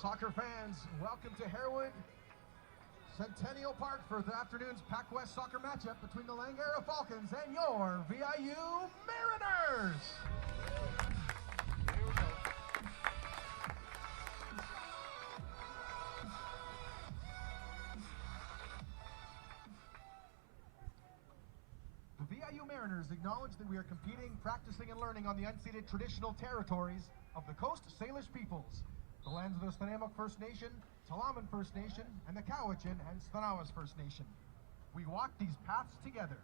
Soccer fans, welcome to Harewood Centennial Park for the afternoon's PACWEST soccer matchup between the Langara Falcons and your VIU Mariners. The VIU Mariners acknowledge that we are competing, practicing, and learning on the unceded traditional territories of the Coast Salish peoples, the lands of the Snuneymuxw First Nation, Tla'amin First Nation, and the Cowichan and Sthanawas First Nation. We walk these paths together.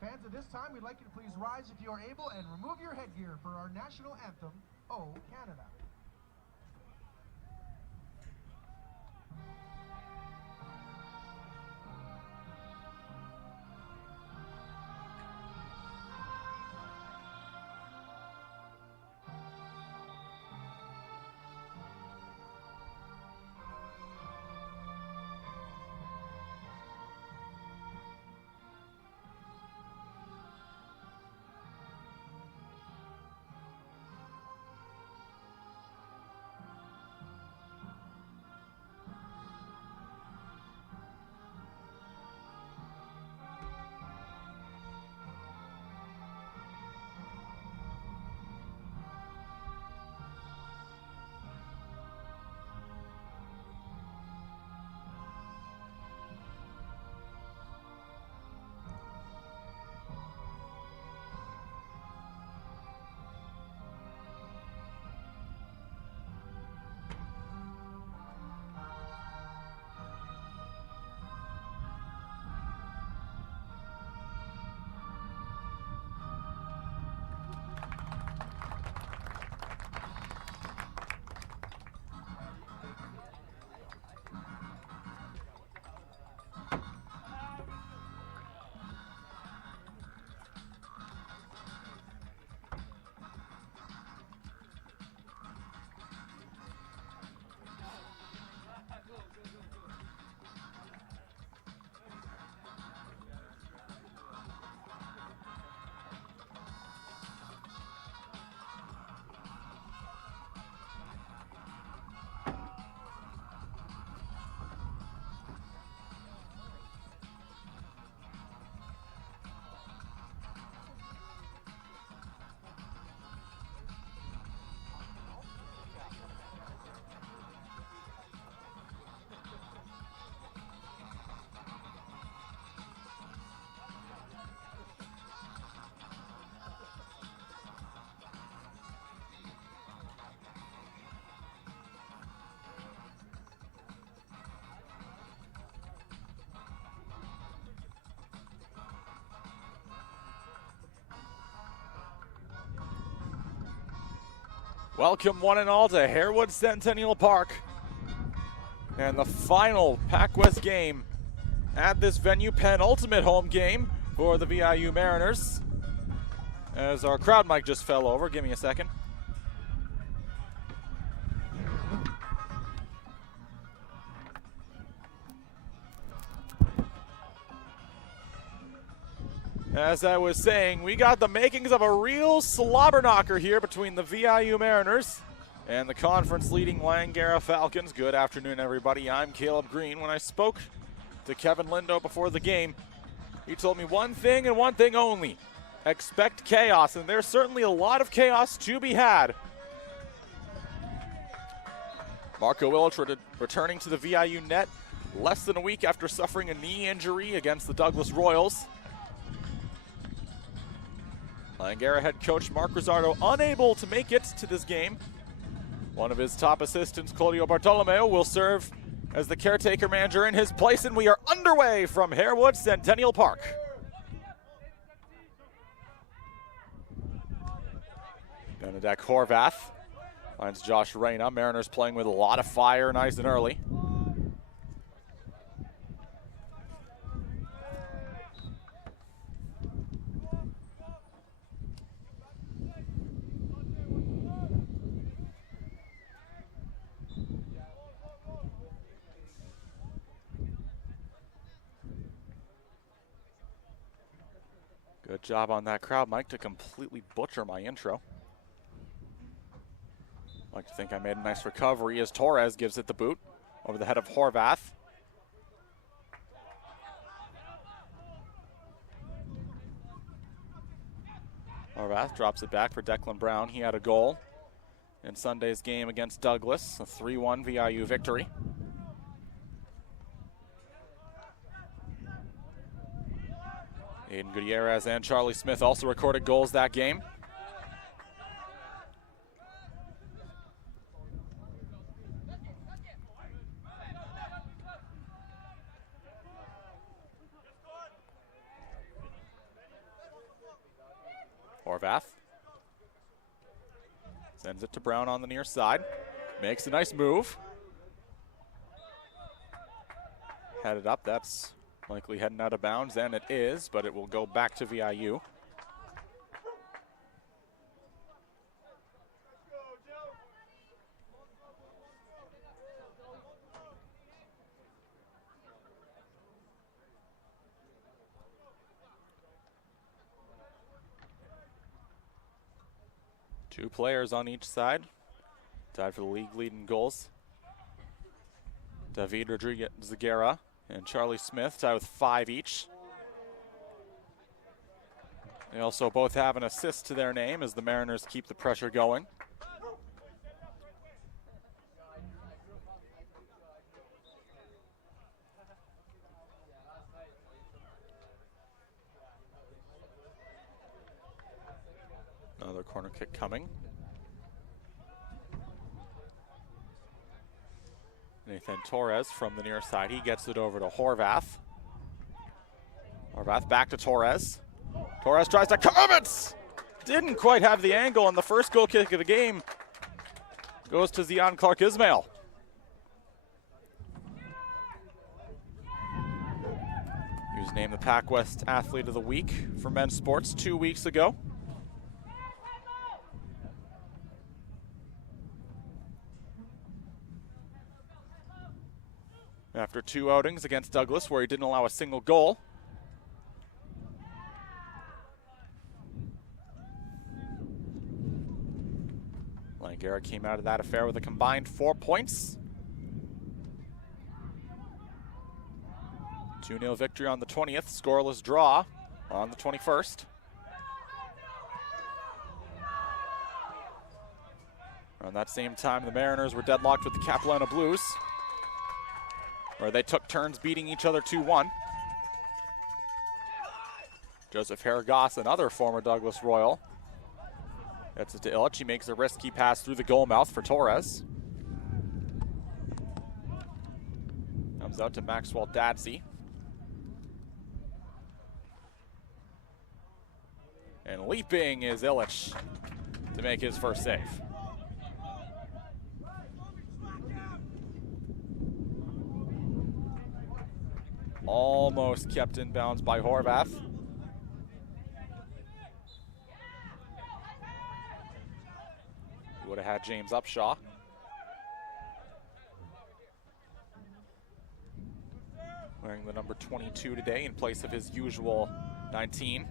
Fans, at this time, we'd like you to please rise if you are able and remove your headgear for our national anthem, O Canada. Welcome one and all to Harewood Centennial Park and the final PACWEST game at this venue, penultimate home game for the VIU Mariners. As our crowd mic just fell over, give me a second. As I was saying, we got the makings of a real slobber knocker here between the VIU Mariners and the conference-leading Langara Falcons. Good afternoon, everybody. I'm Caleb Green. When I spoke to Kevin Lindo before the game, he told me one thing and one thing only: expect chaos, and there's certainly a lot of chaos to be had. Marco Willich returning to the VIU net less than a week after suffering a knee injury against the Douglas Royals. Langara head coach Mark Rizzardo unable to make it to this game. One of his top assistants, Claudio Bartolomeo, will serve as the caretaker manager in his place, and we are underway from Harewood Centennial Park. Benedek Horvath finds Josh Reyna. Mariners playing with a lot of fire nice and early. Good job on that crowd, Mike, to completely butcher my intro. I like to think I made a nice recovery as Torres gives it the boot over the head of Horvath. Horvath drops it back for Declan Brown. He had a goal in Sunday's game against Douglas, a 3-1 VIU victory. Aiden Gutierrez and Charlie Smith also recorded goals that game. Horvath sends it to Brown on the near side. Makes a nice move. Headed up, that's likely heading out of bounds, and it is, but it will go back to VIU. Two players on each side, tied for the league lead in goals. David Rodriguez-Zagara and Charlie Smith tied with 5 each. They also both have an assist to their name as the Mariners keep the pressure going. Another corner kick coming. Nathan Torres from the near side. He gets it over to Horvath. Horvath back to Torres. Torres tries to Kermitz! Didn't quite have the angle, and the first goal kick of the game goes to Zion Clark-Ismail. He was named the PACWEST Athlete of the Week for men's sports 2 weeks ago. After 2 outings against Douglas where he didn't allow a single goal. Langara came out of that affair with a combined 4 points. 2-0 victory on the 20th, scoreless draw on the 21st. Around that same time, the Mariners were deadlocked with the Capilano Blues, where they took turns beating each other 2-1. Joseph Harragas, another former Douglas Royal. That's it to Illich. He makes a risky pass through the goal mouth for Torres. Comes out to Maxwell Dadsey. And leaping is Illich to make his first save. Almost kept in bounds by Horvath. He would have had James Upshaw. Wearing the number 22 today in place of his usual 19.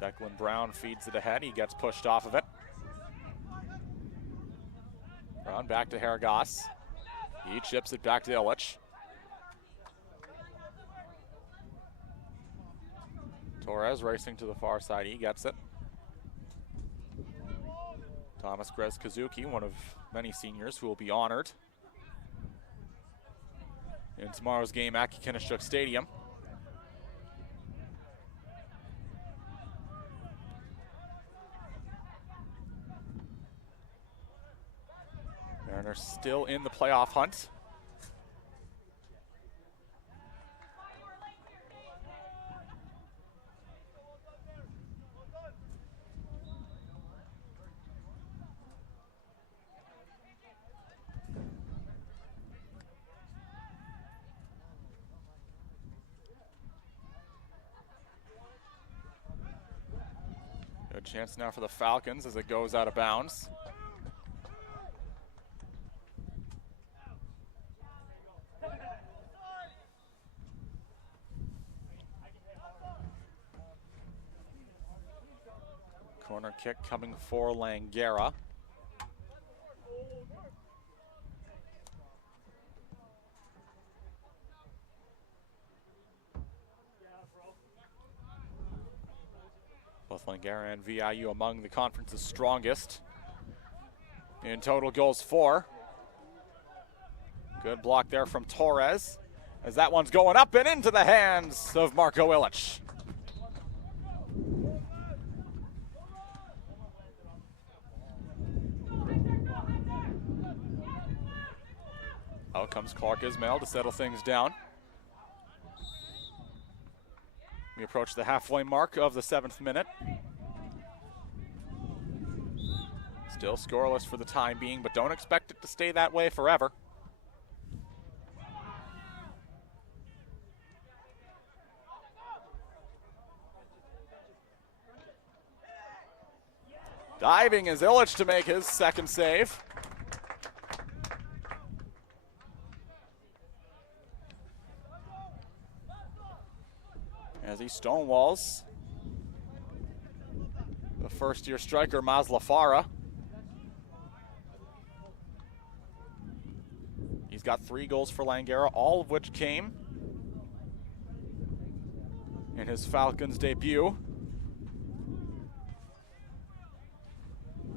Declan Brown feeds it ahead. He gets pushed off of it. Brown back to Harragas. He chips it back to Illich. Torres racing to the far side. He gets it. Thomas Grez-Kazuki, one of many seniors who will be honored in tomorrow's game at Kinnichuk Stadium. Mariners still in the playoff hunt. Good chance now for the Falcons as it goes out of bounds. Corner kick coming for Langara. Both Langara and VIU among the conference's strongest. In total goals for. Good block there from Torres, as that one's going up and into the hands of Marko Ilic. Out comes Clark Ismail to settle things down. We approach the halfway mark of the 7th minute. Still scoreless for the time being, but don't expect it to stay that way forever. Diving is Ilic to make his second save. As he stonewalls the first-year striker, Maslafara. He's got 3 goals for Langara, all of which came in his Falcons debut.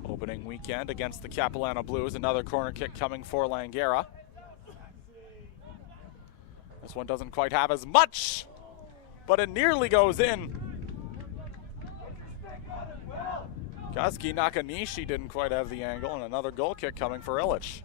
Opening weekend against the Capilano Blues. Another corner kick coming for Langara. This one doesn't quite have as much, but it nearly goes in. Kazuki Nakanishi didn't quite have the angle, and another goal kick coming for Ilic.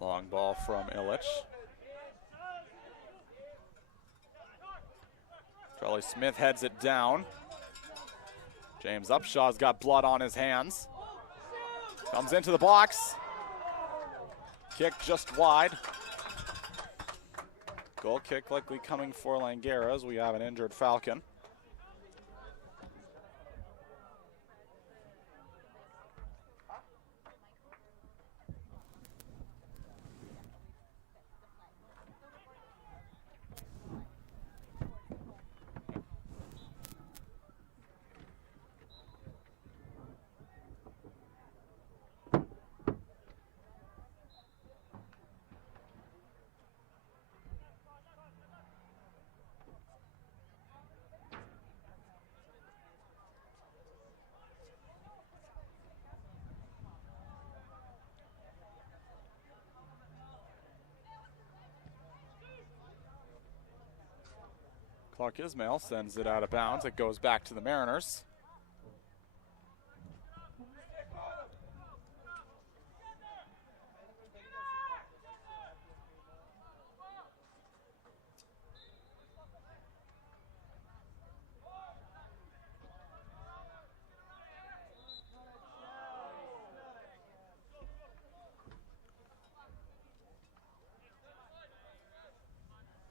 Long ball from Ilic. Charlie Smith heads it down. James Upshaw's got blood on his hands. Comes into the box. Kick just wide. Goal kick likely coming for Langara as we have an injured Falcon. Clark Ismail sends it out of bounds. It goes back to the Mariners.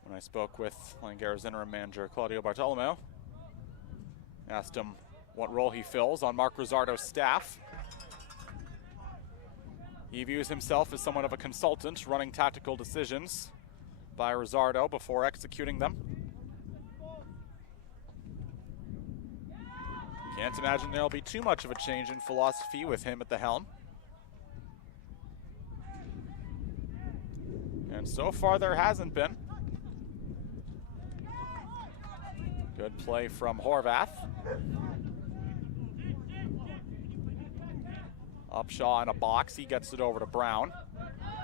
When I spoke with Langara's interim manager, Claudio Bartolomeo, asked him what role he fills on Mark Rosardo's staff. He views himself as somewhat of a consultant, running tactical decisions by Rosardo before executing them. Can't imagine there'll be too much of a change in philosophy with him at the helm. And so far there hasn't been. Good play from Horvath. Upshaw in a box. He gets it over to Brown.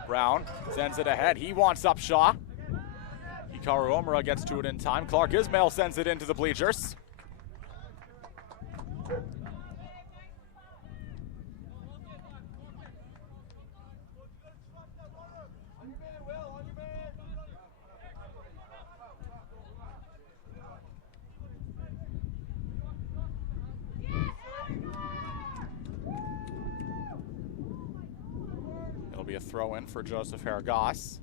Brown sends it ahead. He wants Upshaw. Hikaru Omura gets to it in time. Clark Ismail sends it into the bleachers. It'll be a throw in for Joseph Haragos.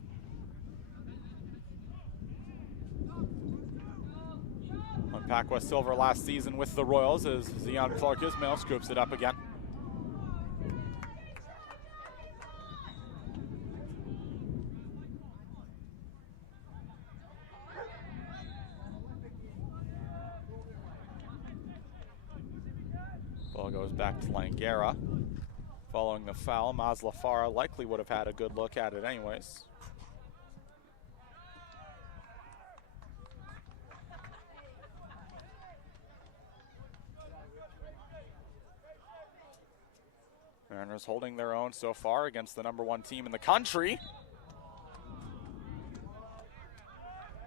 PACWEST silver last season with the Royals as Zion Clark-Ismail scoops it up again. Ball goes back to Langara. Following the foul, Mazlafara likely would have had a good look at it anyways. Mariners holding their own so far against the #1 team in the country.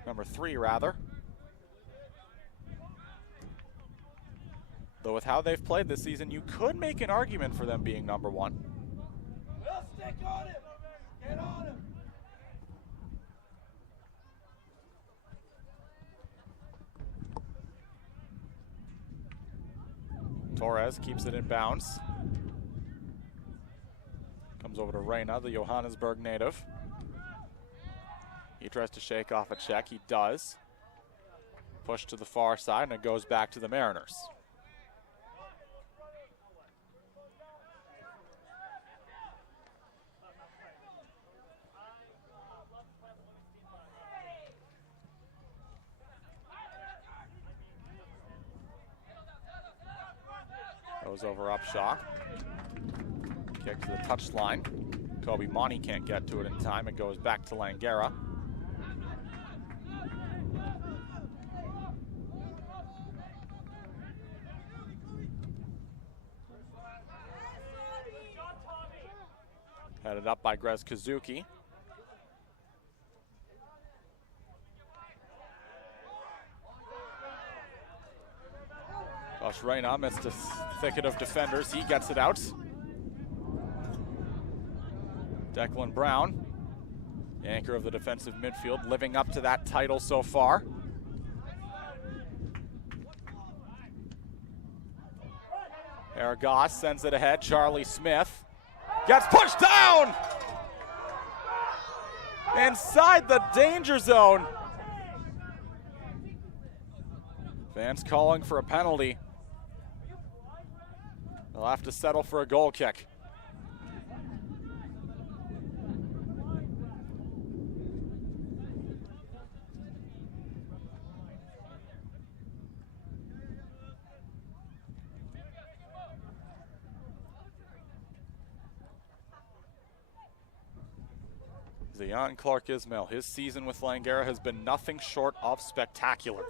#3, rather. Though with how they've played this season, you could make an argument for them being #1. We'll stick on him. Get on him. Torres keeps it in bounds. Comes over to Reyna, the Johannesburg native. He tries to shake off a check. He does. Push to the far side, and it goes back to the Mariners. Goes over Upshaw. Kick to the touchline. Kobe Monty can't get to it in time. It goes back to Langara. Headed up by Grez Kazuki. Josh Reyna amidst a thicket of defenders. He gets it out. Declan Brown, anchor of the defensive midfield, living up to that title so far. Aragos sends it ahead. Charlie Smith gets pushed down inside the danger zone. Fans calling for a penalty. They'll have to settle for a goal kick. Zion Clark-Ismail, his season with Langara has been nothing short of spectacular.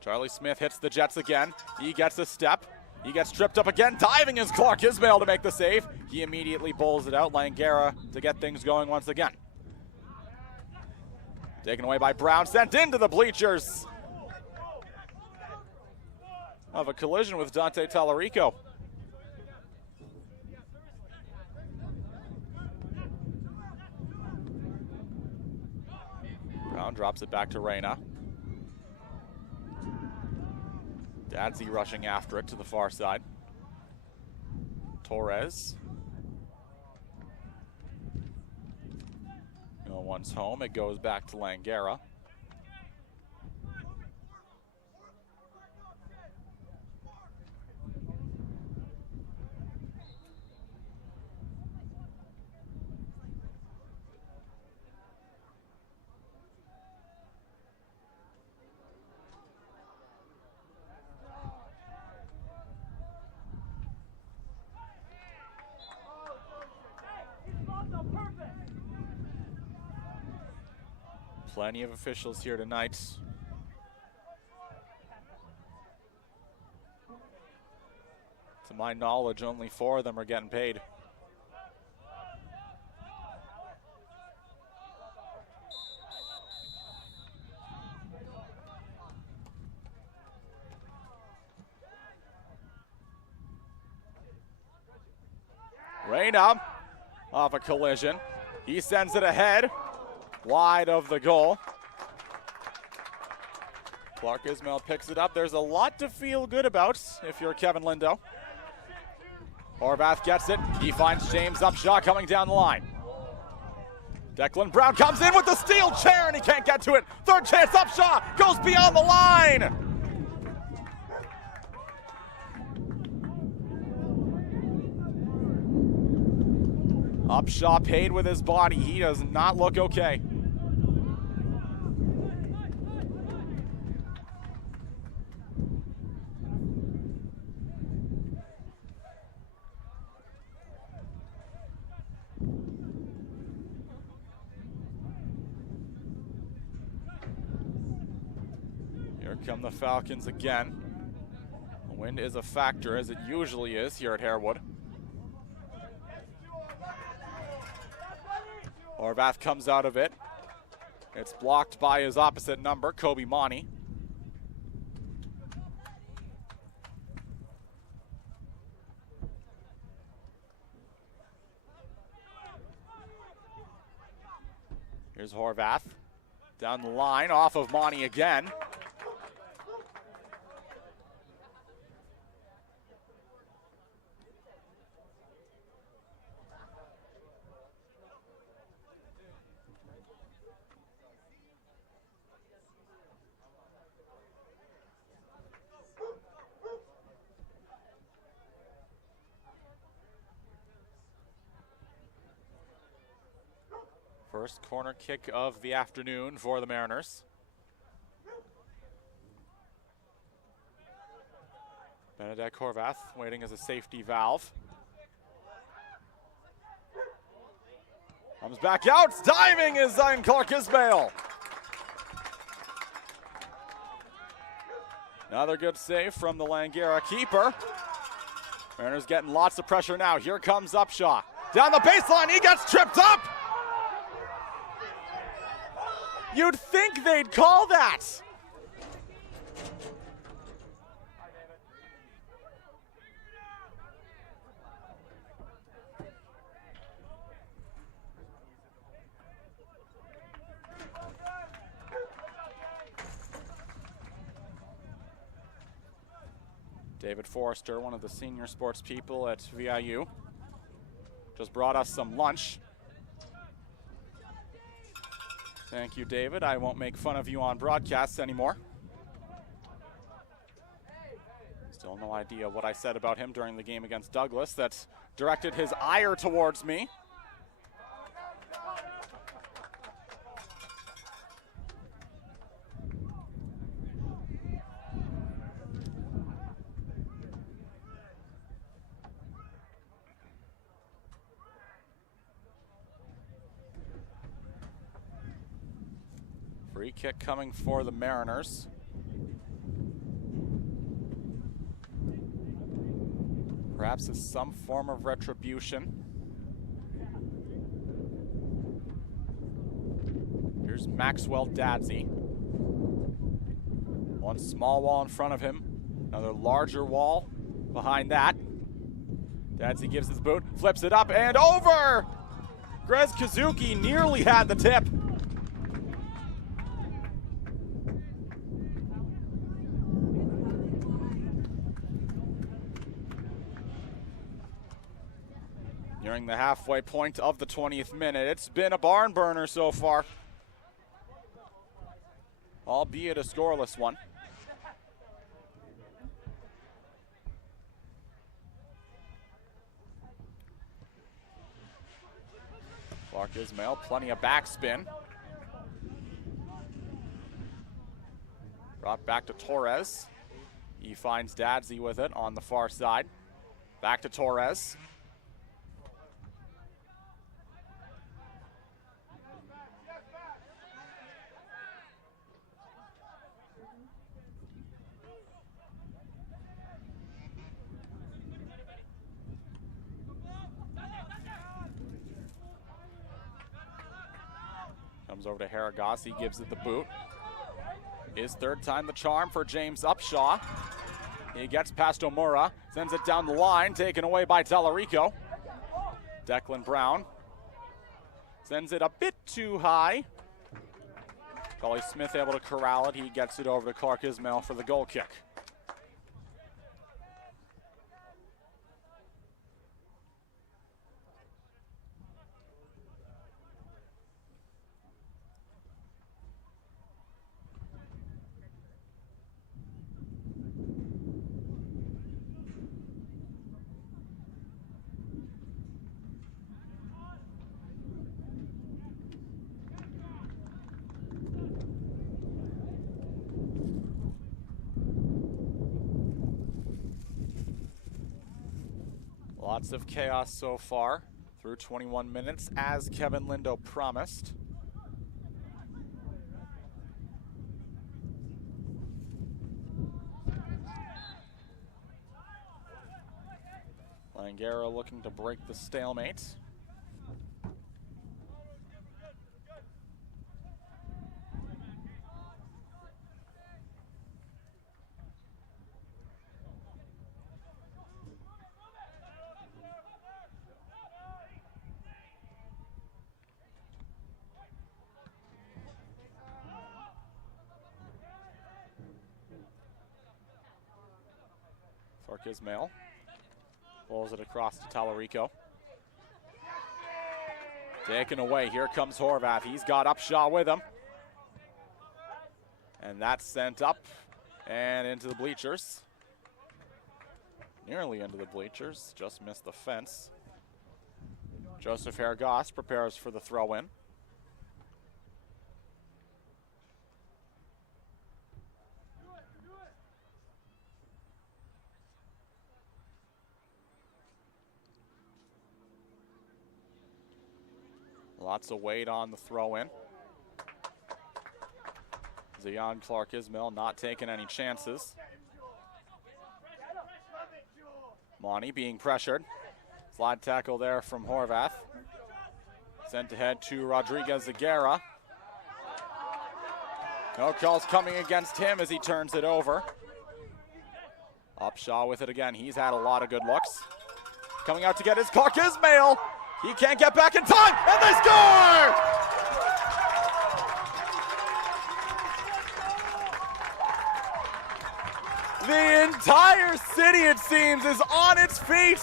Charlie Smith hits the Jets again. He gets a step. He gets tripped up again. Diving is Clark-Ismail to make the save. He immediately bowls it out. Langara to get things going once again. Taken away by Brown. Sent into the bleachers. Of a collision with Dante Tallarico. Brown drops it back to Reyna. Dadzi rushing after it to the far side. Torres. No one's home. It goes back to Langara. Plenty of officials here tonight. To my knowledge, only 4 of them are getting paid. Reyna off a collision. He sends it ahead. Wide of the goal. Clark-Ismail picks it up. There's a lot to feel good about if you're Kevin Lindo. Horvath gets it. He finds James Upshaw coming down the line. Declan Brown comes in with the steel chair and he can't get to it. Third chance, Upshaw goes beyond the line. Upshaw paid with his body. He does not look okay. Here come the Falcons again. The wind is a factor, as it usually is here at Harewood. Horvath comes out of it. It's blocked by his opposite number, Kobe Monty. Here's Horvath. Down the line, off of Monty again. First corner kick of the afternoon for the Mariners. Benedek Horvath waiting as a safety valve. Comes back out, diving is Zion Clark-Ismail. Another good save from the Langara keeper. Mariners getting lots of pressure now. Here comes Upshaw. Down the baseline, he gets tripped up. You'd think they'd call that. David Forrester, one of the senior sports people at VIU, just brought us some lunch. Thank you, David. I won't make fun of you on broadcasts anymore. Still no idea what I said about him during the game against Douglas that directed his ire towards me. Free kick coming for the Mariners. Perhaps as some form of retribution. Here's Maxwell Dadsey. One small wall in front of him, another larger wall behind that. Dadsey gives his boot, flips it up and over! Grez Kazuki nearly had the tip. Nearing the halfway point of the 20th minute. It's been a barn burner so far, albeit a scoreless one. Clark-Ismail, plenty of backspin. Brought back to Torres. He finds Dadsey with it on the far side. Back to Torres. Comes over to Haragos, he gives it the boot. His third time the charm for James Upshaw. He gets past Omura, sends it down the line, taken away by Tallarico. Declan Brown sends it a bit too high. Gully Smith able to corral it, he gets it over to Clark-Ismail for the goal kick. Lots of chaos so far through 21 minutes, as Kevin Lindo promised. Langara looking to break the stalemate. Ismail pulls it across to Tallarico. Taken away. Here comes Horvath. He's got Upshaw with him. And that's sent up and into the bleachers. Nearly into the bleachers. Just missed the fence. Joseph Hergoss prepares for the throw-in. Lots of weight on the throw-in. Zion Clark-Ismail not taking any chances. Monty being pressured. Slide tackle there from Horvath. Sent ahead to Rodriguez Zagara. No calls coming against him as he turns it over. Upshaw with it again. He's had a lot of good looks. Coming out to get his Clark-Ismail. He can't get back in time, and they score! The entire city, it seems, is on its feet.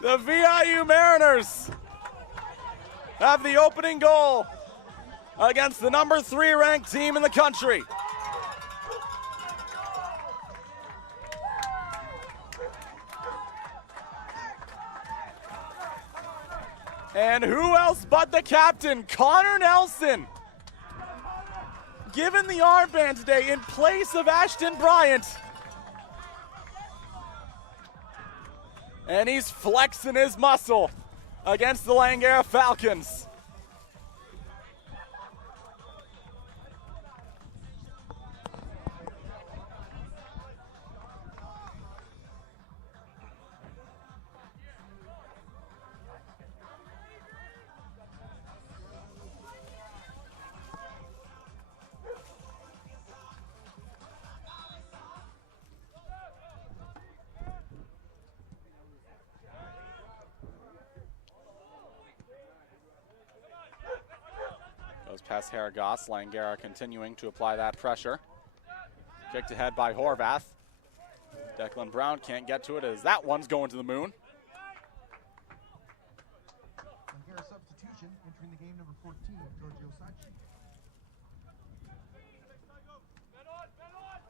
The VIU Mariners have the opening goal against the number 3 ranked team in the country. And who else but the captain, Connor Nelson, given the armband today in place of Ashton Bryant. And he's flexing his muscle against the Langara Falcons. Past Hergoss, Langara continuing to apply that pressure. Kicked ahead by Horvath. Declan Brown can't get to it as that one's going to the moon. Langara substitution, entering the game number 14, Giorgio Sacchi.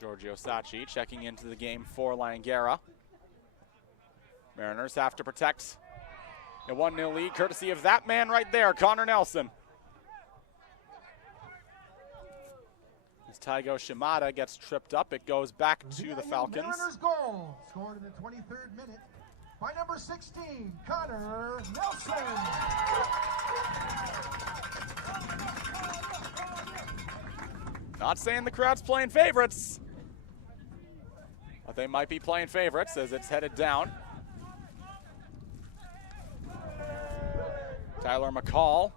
Giorgio Sacchi checking into the game for Langara. Mariners have to protect a 1-0 lead courtesy of that man right there, Connor Nelson. Taigo Shimada gets tripped up. It goes back to the Falcons. Mariners goal, scored in the 23rd minute by number 16, Connor Nelson. Not saying the crowd's playing favorites, but they might be playing favorites as it's headed down. Tyler McCall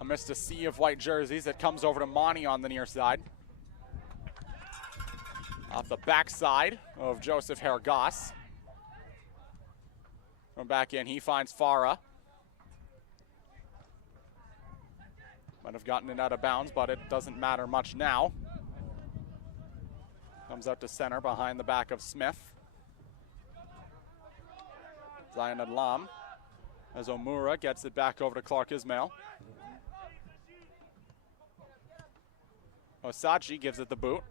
amidst a sea of white jerseys. It comes over to Monty on the near side. Off the backside of Joseph Hergoss. From back in, he finds Farah. Might have gotten it out of bounds, but it doesn't matter much now. Comes out to center behind the back of Smith. Zion Adlam as Omura gets it back over to Clark-Ismail. Osachi gives it the boot.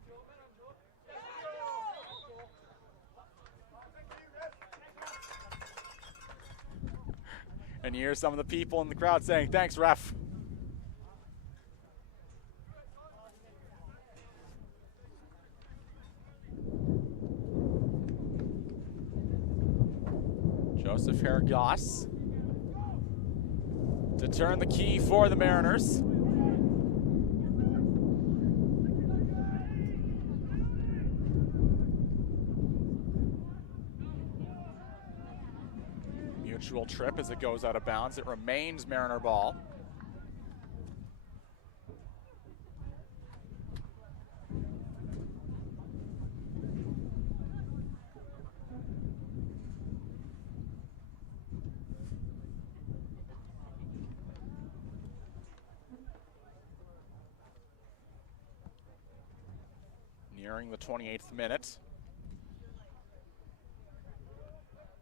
And you hear some of the people in the crowd saying, "Thanks, ref." Joseph Hergoss to turn the key for the Mariners. Mutual trip as it goes out of bounds. It remains Mariner ball. Nearing the 28th minute.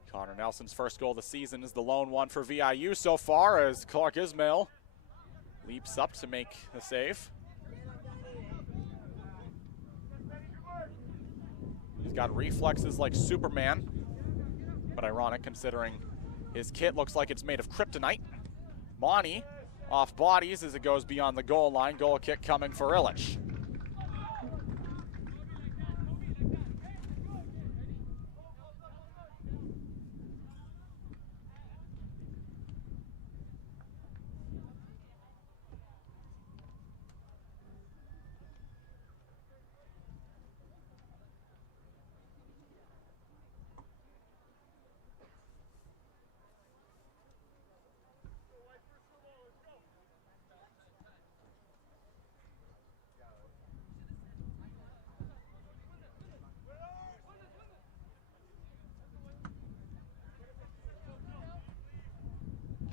Connor Nelson's first goal of the season is the lone one for VIU so far as Clark Ismail leaps up to make the save. He's got reflexes like Superman, but ironic considering his kit looks like it's made of kryptonite. Monty off bodies as it goes beyond the goal line. Goal kick coming for Illich.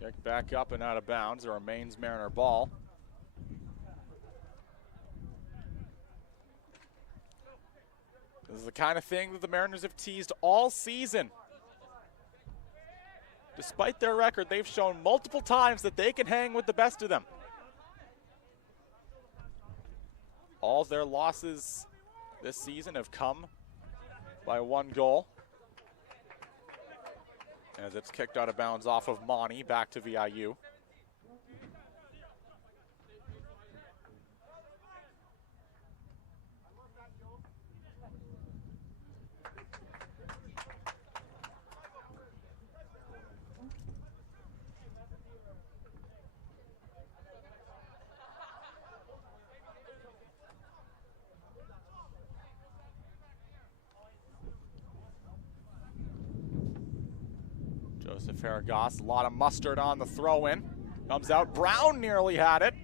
Kick back up and out of bounds. It remains Mariner ball. This is the kind of thing that the Mariners have teased all season. Despite their record, they've shown multiple times that they can hang with the best of them. All of their losses this season have come by one goal. As it's kicked out of bounds off of Monty, back to VIU. Joseph Hergoss, a lot of mustard on the throw-in. Comes out, Brown nearly had it.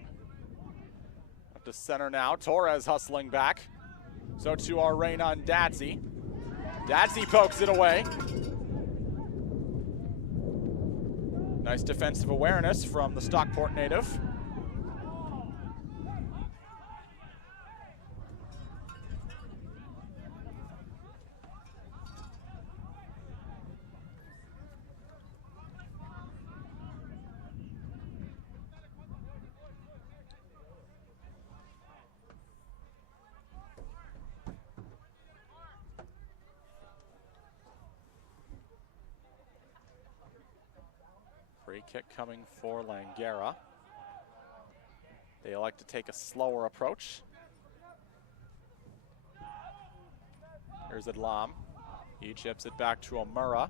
Up to center now, Torres hustling back. So too are Reyna and Dadsey. Dadsey pokes it away. Nice defensive awareness from the Stockport native. Free kick coming for Langara. They like to take a slower approach. Here's Adlam. He chips it back to Omura.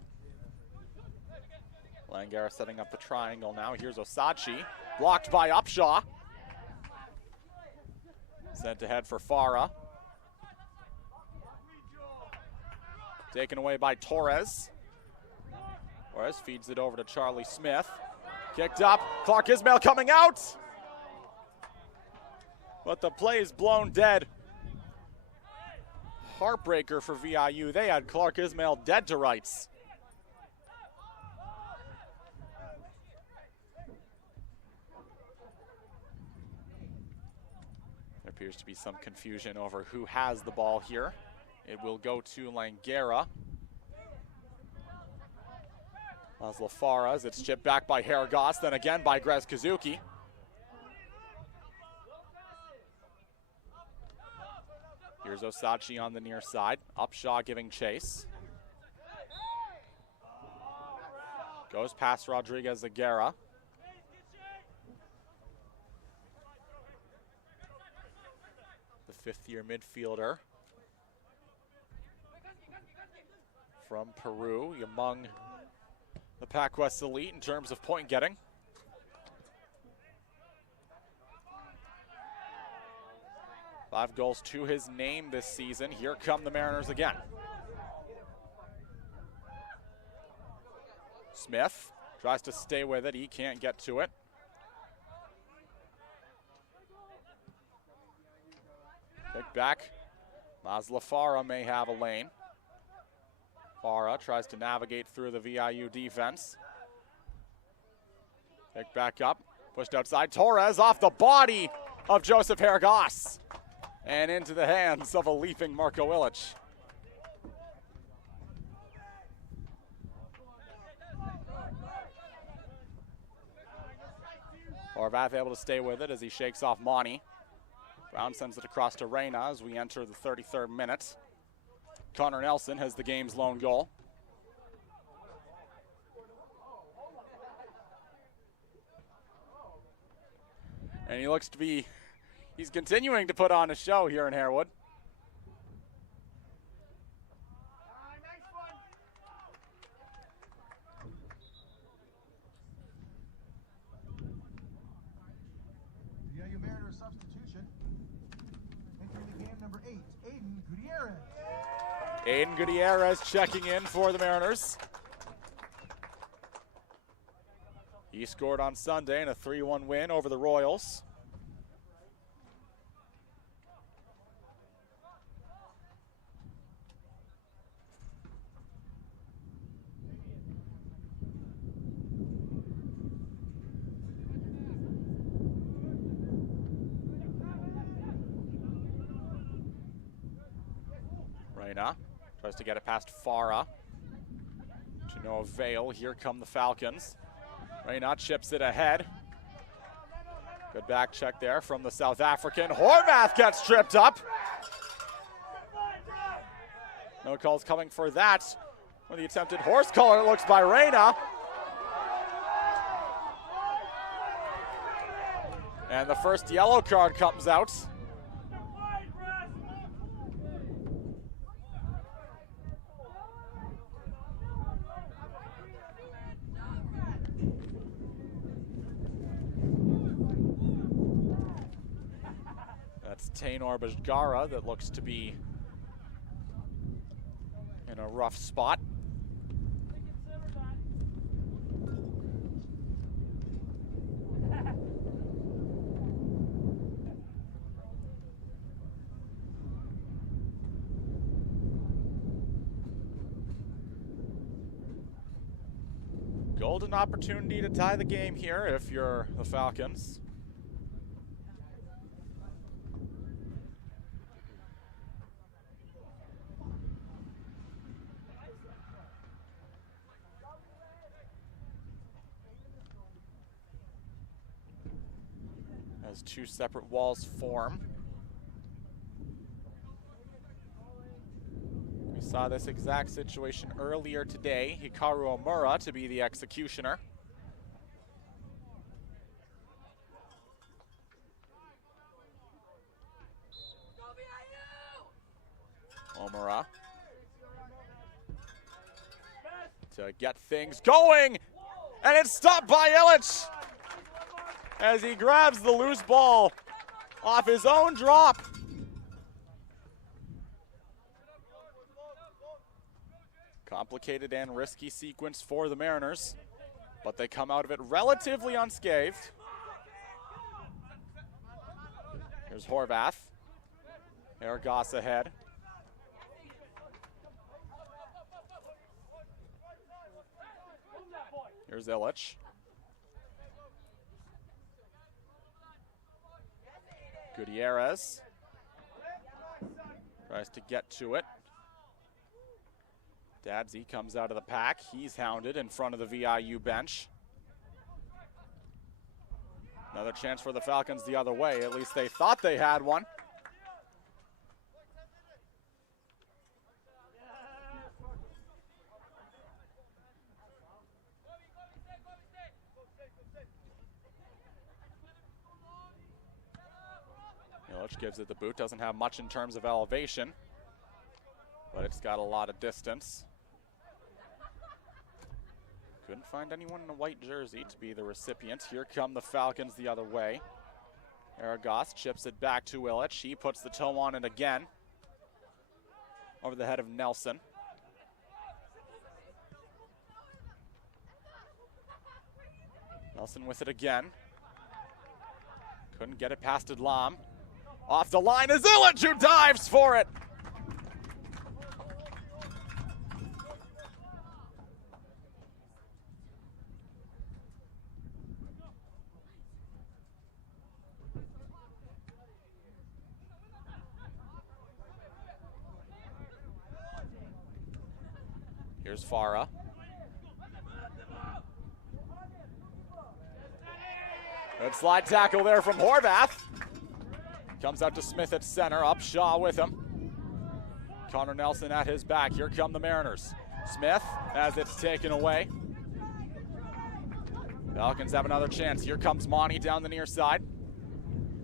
Langara setting up the triangle now. Here's Osachi. Blocked by Upshaw. Sent ahead for Farah. Taken away by Torres. Torres feeds it over to Charlie Smith. Kicked up. Clark Ismail coming out. But the play is blown dead. Heartbreaker for VIU. They had Clark Ismail dead to rights. There appears to be some confusion over who has the ball here. It will go to Langara. Laszlo Farah as it's chipped back by Hergoss, then again by Grez Kazuki. Here's Osachi on the near side. Upshaw giving chase. Goes past Rodriguez Aguera. The fifth-year midfielder from Peru, among the PACWEST elite in terms of point getting. Five goals to his name this season. Here come the Mariners again. Smith tries to stay with it. He can't get to it. Kick back. Masla Farah may have a lane. Farah tries to navigate through the VIU defense. Kick back up. Pushed outside. Torres off the body of Joseph Hergas. And into the hands of a leaping Marco Illich. Horvath able to stay with it as he shakes off Monty. Brown sends it across to Reyna as we enter the 33rd minute. Connor Nelson has the game's lone goal. And he looks to be, he's continuing to put on a show here in Harewood. VIU Mariners substitution. Entering the game, number 8, Aiden Gutierrez. Aiden Gutierrez checking in for the Mariners. He scored on Sunday in a 3-1 win over the Royals. Reyna tries to get it past Farah. To no avail. Here come the Falcons. Reyna chips it ahead. Good back check there from the South African. Horvath gets tripped up. No calls coming for that. With the attempted horse collar, it looks by Reyna. And the first yellow card comes out. That's Tainor Bajgara that looks to be in a rough spot. Golden opportunity to tie the game here if you're the Falcons. As two separate walls form. We saw this exact situation earlier today. Hikaru Omura to be the executioner. Omura to get things going, and it's stopped by Illich as he grabs the loose ball off his own drop. Complicated and risky sequence for the Mariners, but they come out of it relatively unscathed. Here's Horvath. Hergas ahead. Here's Illich. Gutierrez tries to get to it. Dadsey comes out of the pack. He's hounded in front of the VIU bench. Another chance for the Falcons the other way. At least they thought they had one. Illich gives it the boot. Doesn't have much in terms of elevation, but it's got a lot of distance. Couldn't find anyone in a white jersey to be the recipient. Here come the Falcons the other way. Aragos chips it back to Illich. He puts the toe on it again. Over the head of Nelson. Nelson with it again. Couldn't get it past Adlam. Off the line is Illich, who dives for it. Here's Farah. Good slide tackle there from Horvath. Comes out to Smith at center. Upshaw with him. Connor Nelson at his back. Here come the Mariners. Smith as it's taken away. Falcons have another chance. Here comes Monty down the near side.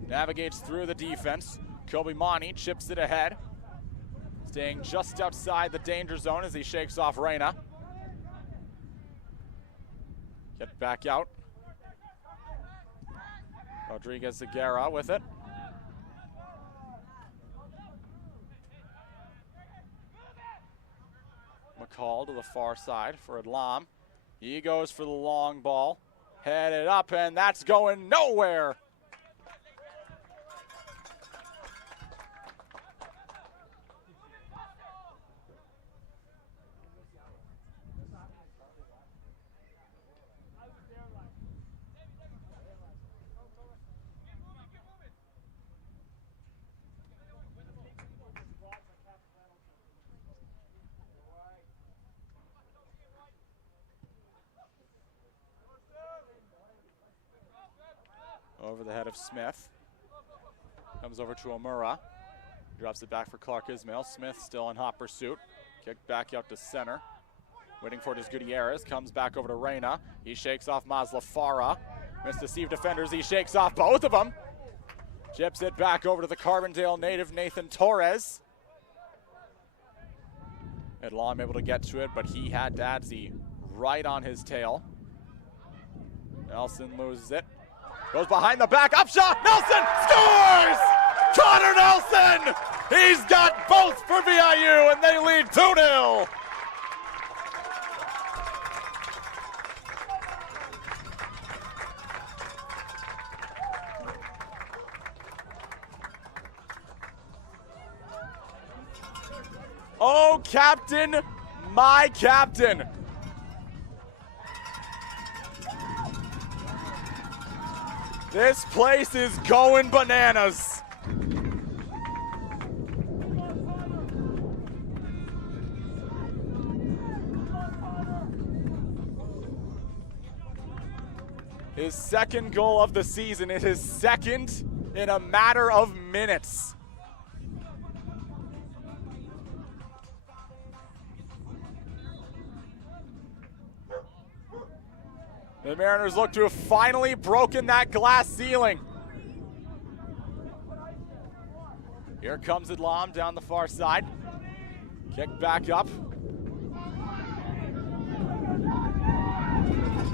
Navigates through the defense. Kobe Monty chips it ahead. Staying just outside the danger zone as he shakes off Reyna. Get back out. Rodriguez-Zagara with it. McCall to the far side for Adlam. He goes for the long ball. Headed up, and that's going nowhere. Over the head of Smith. Comes over to Omura. Drops it back for Clark Ismail. Smith still in hot pursuit. Kicked back out to center. Waiting for it is Gutierrez. Comes back over to Reyna. He shakes off Masla Farah. Misdeceived defenders. He shakes off both of them. Chips it back over to the Carbondale native Nathan Torres. Adlam able to get to it, but he had Dadsey right on his tail. Nelson loses it. Goes behind the back, Upshot, Nelson scores! Connor Nelson! He's got both for VIU, and they lead 2-0. Oh, captain, my captain. This place is going bananas. His second goal of the season. It is second in a matter of minutes. The Mariners look to have finally broken that glass ceiling. Here comes Adlam down the far side. Kick back up.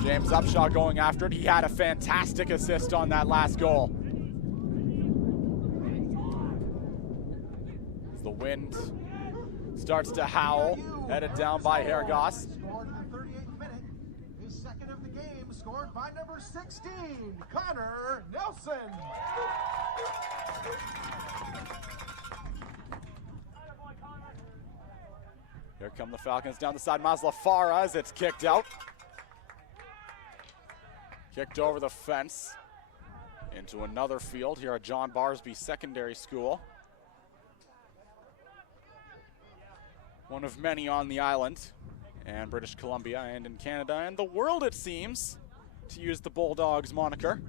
James Upshaw going after it. He had a fantastic assist on that last goal. As the wind starts to howl, headed down by Hergos. Scored by number 16, Connor Nelson. Here come the Falcons down the side. Masla Farah as it's kicked out. Kicked over the fence into another field here at John Barsby Secondary School. One of many on the island and British Columbia and in Canada and the world, it seems, to use the Bulldogs moniker.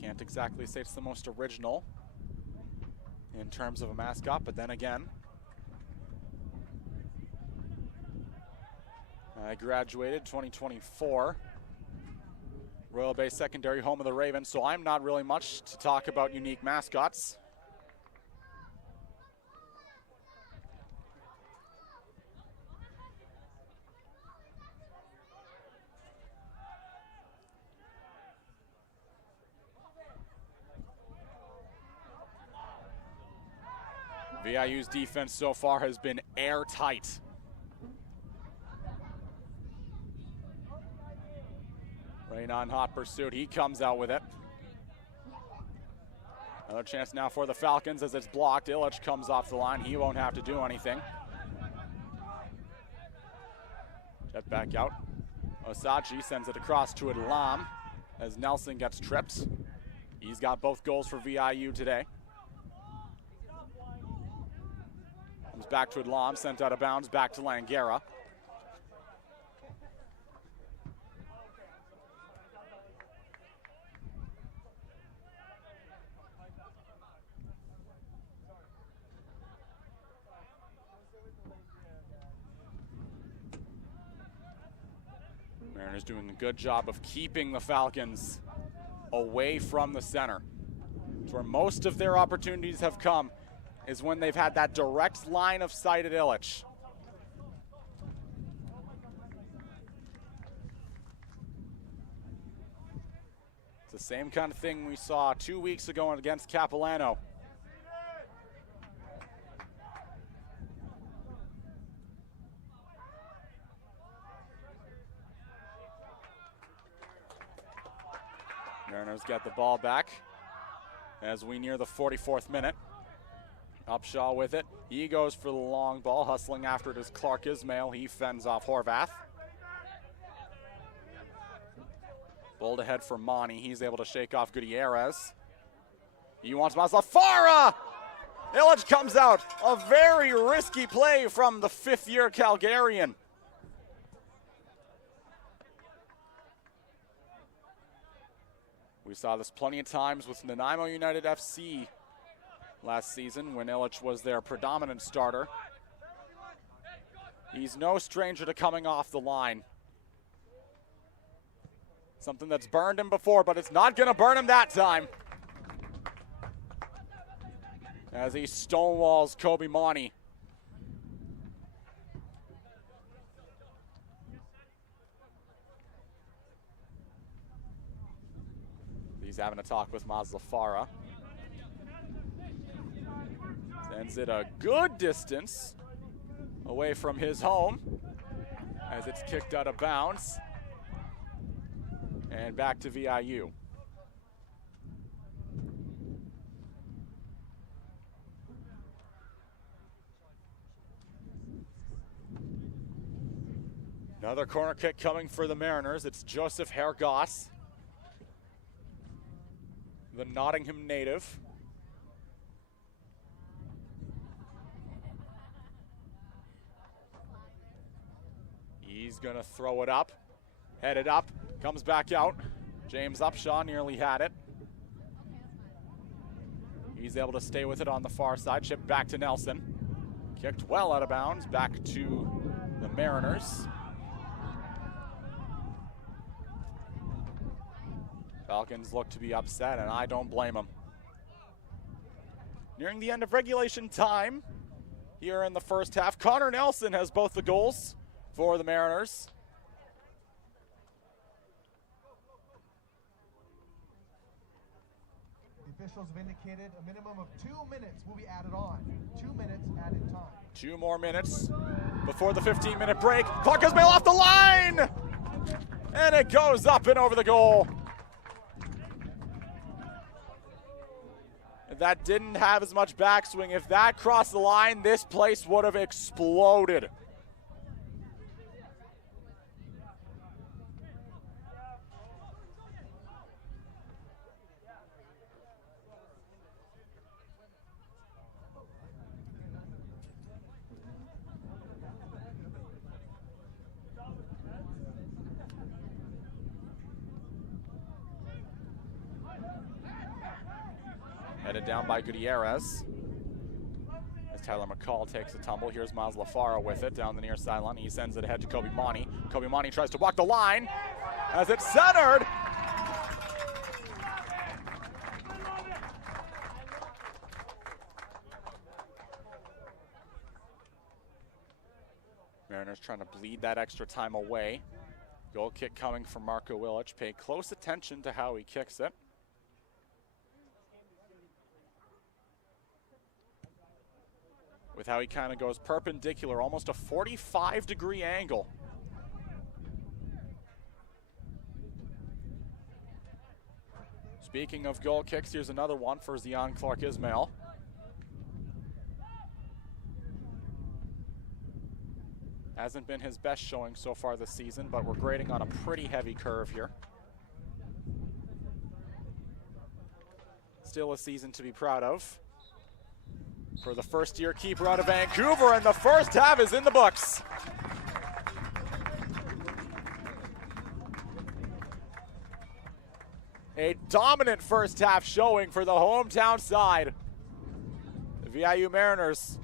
Can't exactly say it's the most original in terms of a mascot, but then again, I graduated 2024, Royal Bay Secondary, home of the Ravens, so I'm not really much to talk about unique mascots. VIU's defense so far has been airtight. Rain on hot pursuit. He comes out with it. Another chance now for the Falcons as it's blocked. Illich comes off the line. He won't have to do anything. Jet back out. Osachi sends it across to Adlam as Nelson gets tripped. He's got both goals for VIU today. Comes back to Adlam, sent out of bounds, back to Langara. Mariners doing a good job of keeping the Falcons away from the center. It's where most of their opportunities have come, is when they've had that direct line of sight at Illich. It's the same kind of thing we saw 2 weeks ago against Capilano. Mariners get the ball back as we near the 44th minute. Upshaw with it. He goes for the long ball. Hustling after it is Clark Ismail. He fends off Horvath. Bowled ahead for Monty. He's able to shake off Gutierrez. He wants Mazlafara! Illich comes out. A very risky play from the fifth-year Calgarian. We saw this plenty of times with Nanaimo United FC last season when Illich was their predominant starter. He's no stranger to coming off the line. Something that's burned him before, but it's not going to burn him that time. As he stonewalls Kobe Monty. He's having a talk with Mazlafara. Sends it a good distance away from his home as it's kicked out of bounds. And back to VIU. Another corner kick coming for the Mariners. It's Joseph Hergoss, the Nottingham native. He's gonna throw it up, head it up, comes back out. James Upshaw nearly had it. He's able to stay with it on the far side, chip back to Nelson. Kicked well out of bounds, back to the Mariners. Falcons look to be upset, and I don't blame them. Nearing the end of regulation time here in the first half. Connor Nelson has both the goals for the Mariners. The officials have indicated a minimum of 2 minutes will be added on. 2 minutes added time. 2 more minutes before the 15-minute break. Puck is off the line! And it goes up and over the goal. That didn't have as much backswing. If that crossed the line, this place would have exploded. Headed down by Gutierrez. As Tyler McCall takes a tumble. Here's Mazlafara with it down the near sideline. He sends it ahead to Kobe Monty. Kobe Monty tries to walk the line as it's centered. Mariners trying to bleed that extra time away. Goal kick coming from Marco Illich. Pay close attention to how he kicks it. with how he kind of goes perpendicular, almost a 45-degree angle. Speaking of goal kicks, here's another one for Zion Clark-Ismail. Hasn't been his best showing so far this season, but we're grading on a pretty heavy curve here. Still a season to be proud of for the first-year keeper out of Vancouver, and the first half is in the books. A dominant first half showing for the hometown side. The VIU Mariners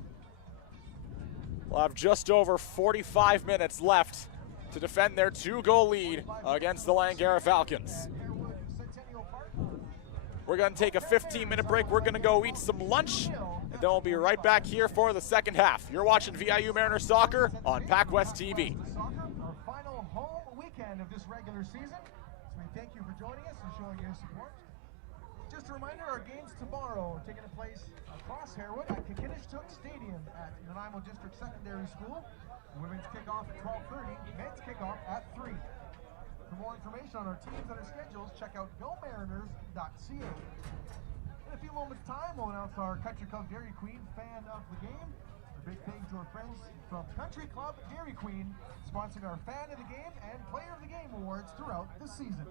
will have just over 45 minutes left to defend their 2-goal lead against the Langara Falcons. We're going to take a 15-minute break. We're going to go eat some lunch, and then we'll be right back here for the second half. You're watching VIU Mariners Soccer on PACWEST TV. Our final home weekend of this regular season. So we thank you for joining us and showing your support. Just a reminder, our games tomorrow taking place across Harewood at Kikinishtuk Stadium at Nanaimo District Secondary School. Women's kickoff at 12:30, men's kickoff at 3. For more information on our teams and our schedules, check out gomariners.ca. In a few moments' time, we'll announce our Country Club Dairy Queen Fan of the Game. A big thank to our friends from Country Club Dairy Queen, sponsoring our Fan of the Game and Player of the Game awards throughout the season.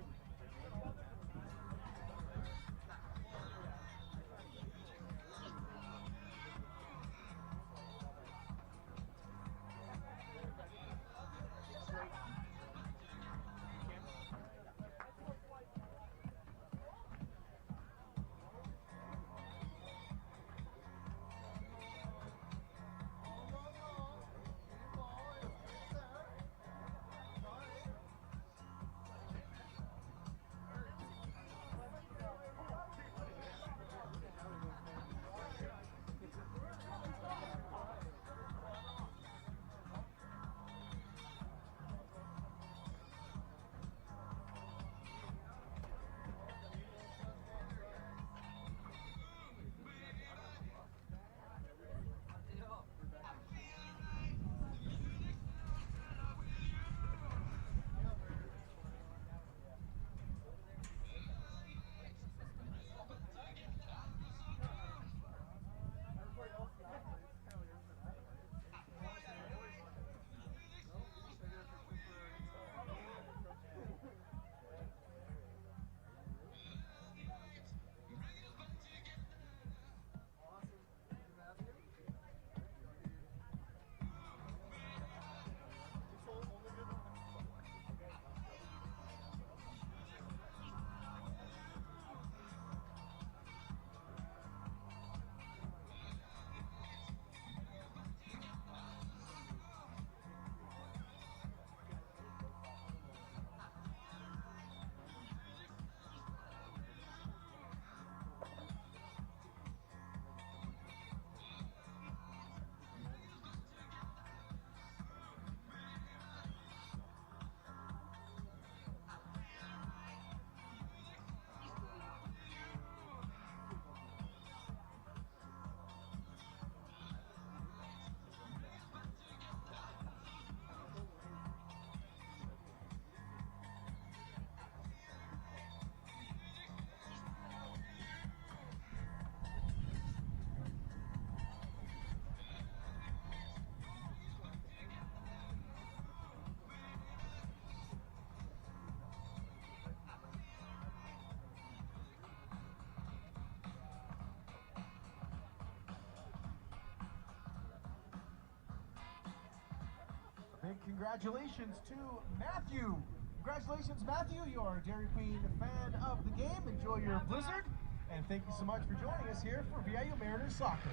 Big congratulations to Matthew. Congratulations, Matthew. You are a Dairy Queen fan of the game. Enjoy your blizzard. And thank you so much for joining us here for VIU Mariners Soccer.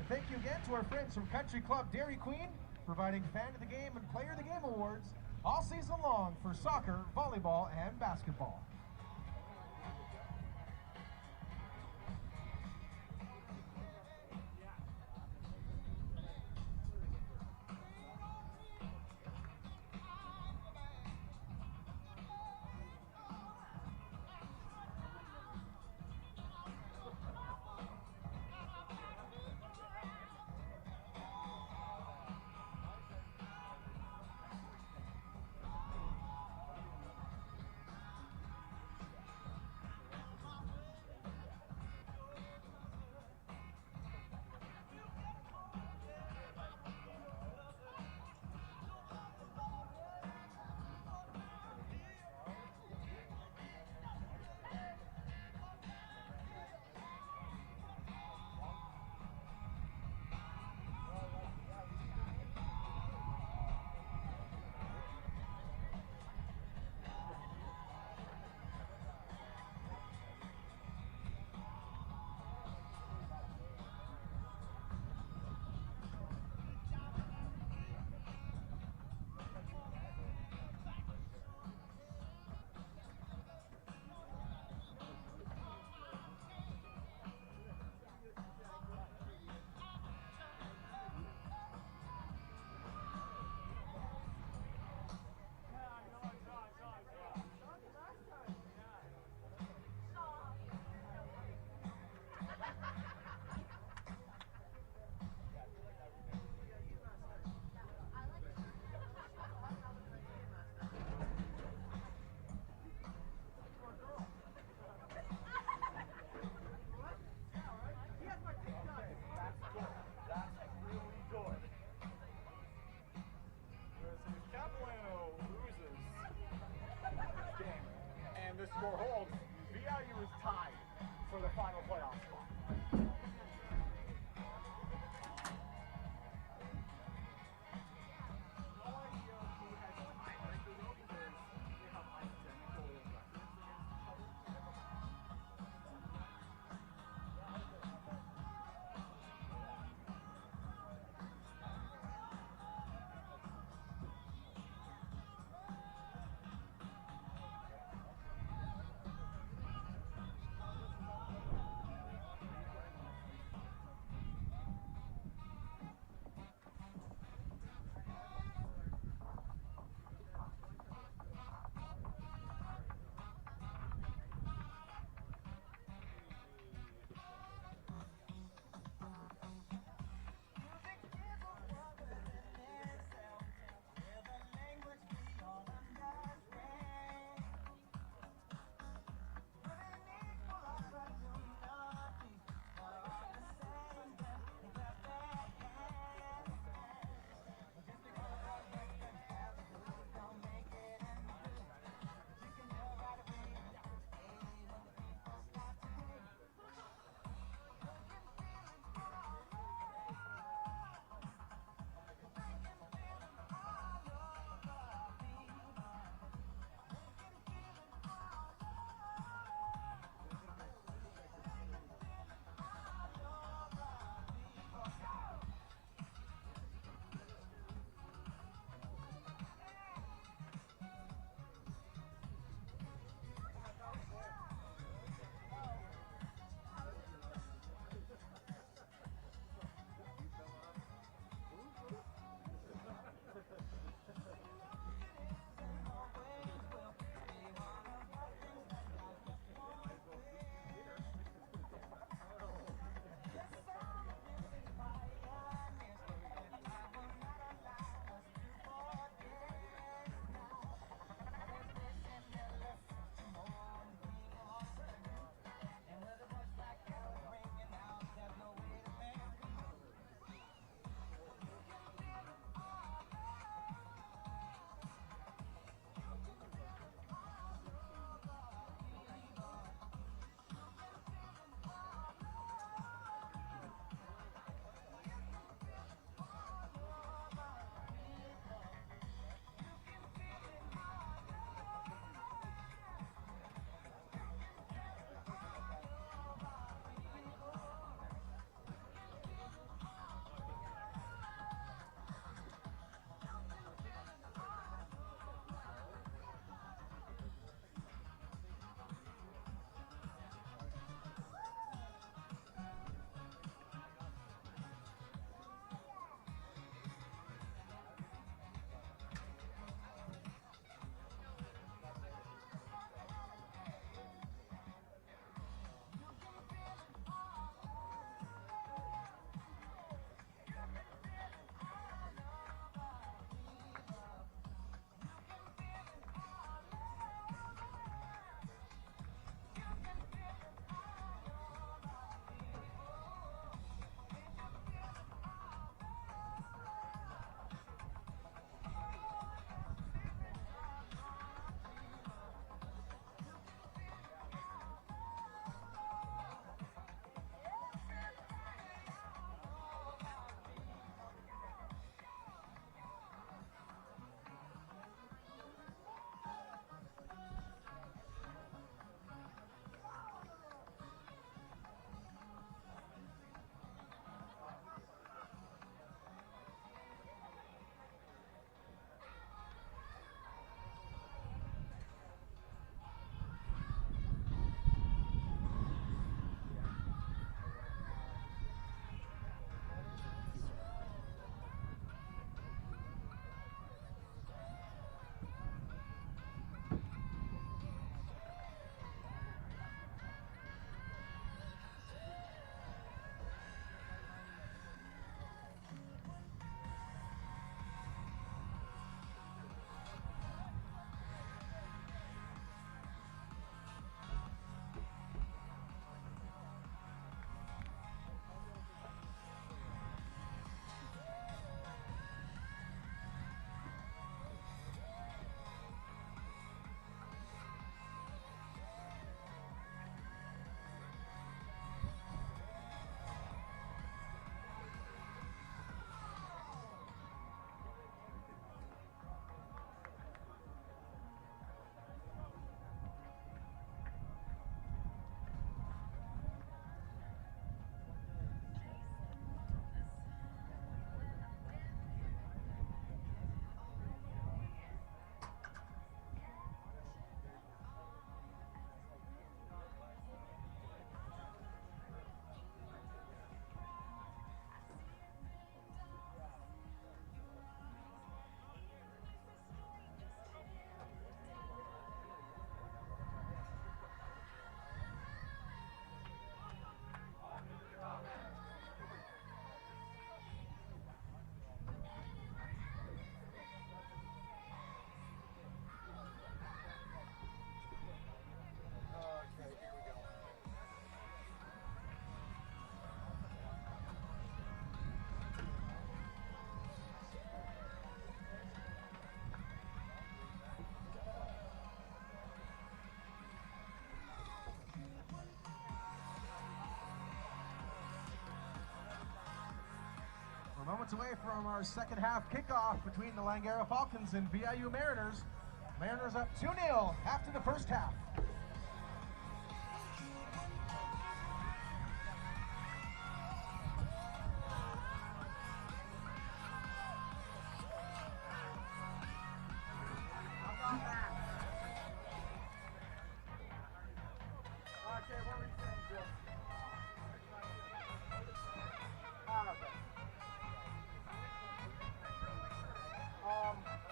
And thank you again to our friends from Country Club Dairy Queen, providing Fan of the Game and Player of the Game awards all season long for soccer, volleyball, and basketball. Moments away from our second half kickoff between the Langara Falcons and VIU Mariners. Mariners up 2-0 after the first half.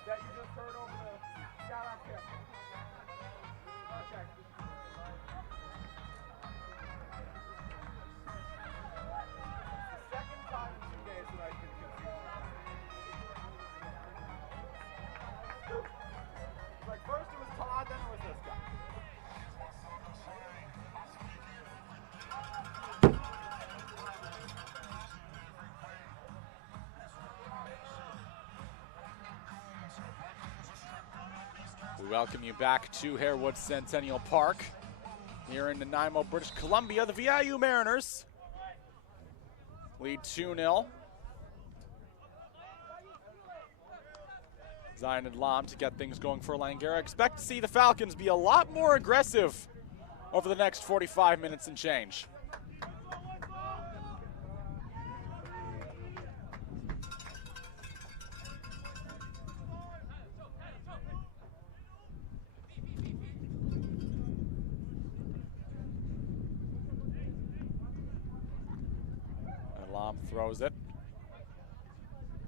That you just heard over the Yara tip. Okay. Second time in 2 days that I've been confused. Like first it was Todd, then it was this guy. We welcome you back to Harewood Centennial Park here in Nanaimo, British Columbia. The VIU Mariners lead 2-0. Zion and Lam to get things going for Langara. Expect to see the Falcons be a lot more aggressive over the next 45 minutes and change. Throws it.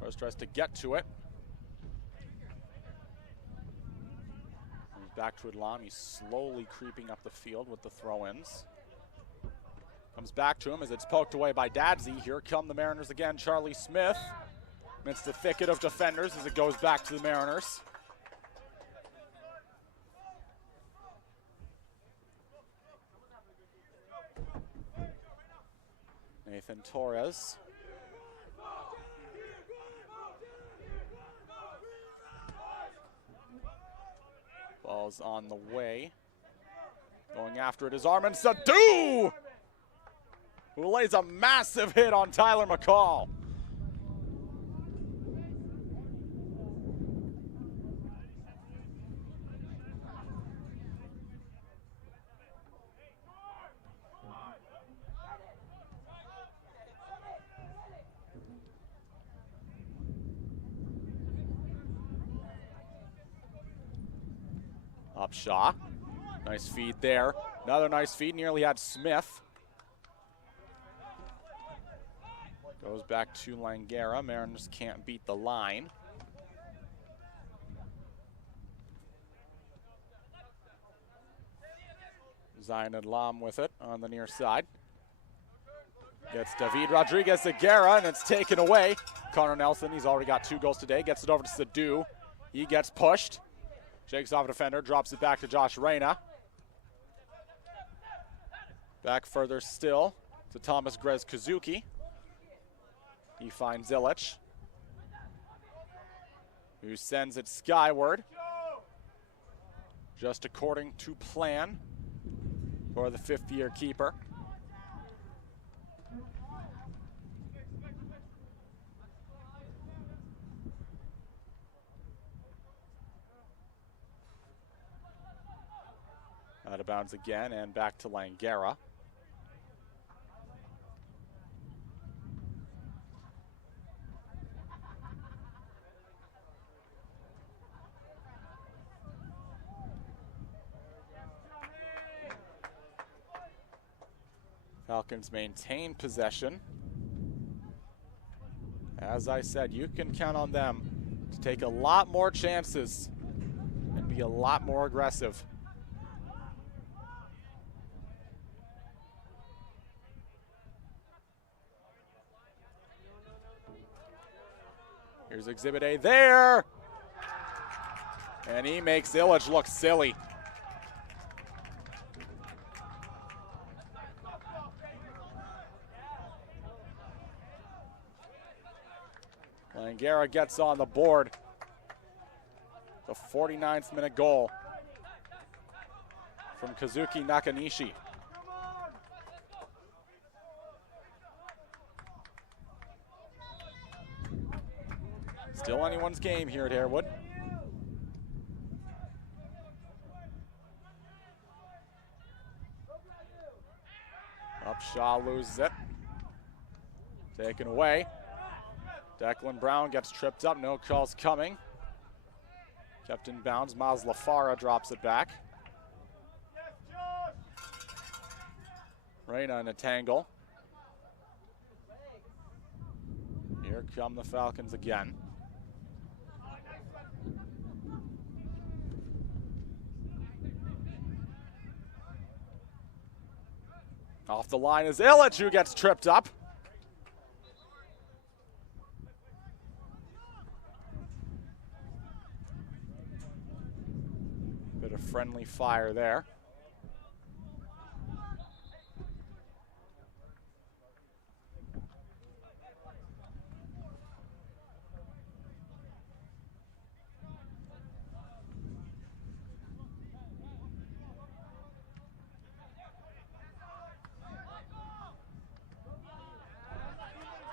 Rose tries to get to it. Comes back to Adlam. He's slowly creeping up the field with the throw-ins. Comes back to him as it's poked away by Dadsey. Here come the Mariners again. Charlie Smith amidst the thicket of defenders as it goes back to the Mariners. Nathan Torres. Ball's on the way. Going after it is Armin Sadu, who lays a massive hit on Tyler McCall. Upshaw, nice feed there. Another nice feed, nearly had Smith. Goes back to Langara. Mariners can't beat the line. Zion and Lam with it on the near side. Gets David Rodriguez-Aguirre, and it's taken away. Connor Nelson, he's already got 2 goals today. Gets it over to Sadu. He gets pushed. Shakes off a defender, drops it back to Josh Reyna. Back further still to Thomas Grez-Kazuki. He finds Illich, who sends it skyward. Just according to plan for the 5th-year keeper. Out of bounds again and back to Langara. Falcons maintain possession. As I said, you can count on them to take a lot more chances and be a lot more aggressive. Here's Exhibit A there. And he makes Illich look silly. Langara gets on the board. The 49th minute goal from Kazuki Nakanishi. Still anyone's game here at Harewood. Upshaw loses it. Taken away. Declan Brown gets tripped up. No calls coming. Kept in bounds. Maz Lafara drops it back. Reyna in a tangle. Here come the Falcons again. Off the line is Illich, who gets tripped up. Bit of friendly fire there.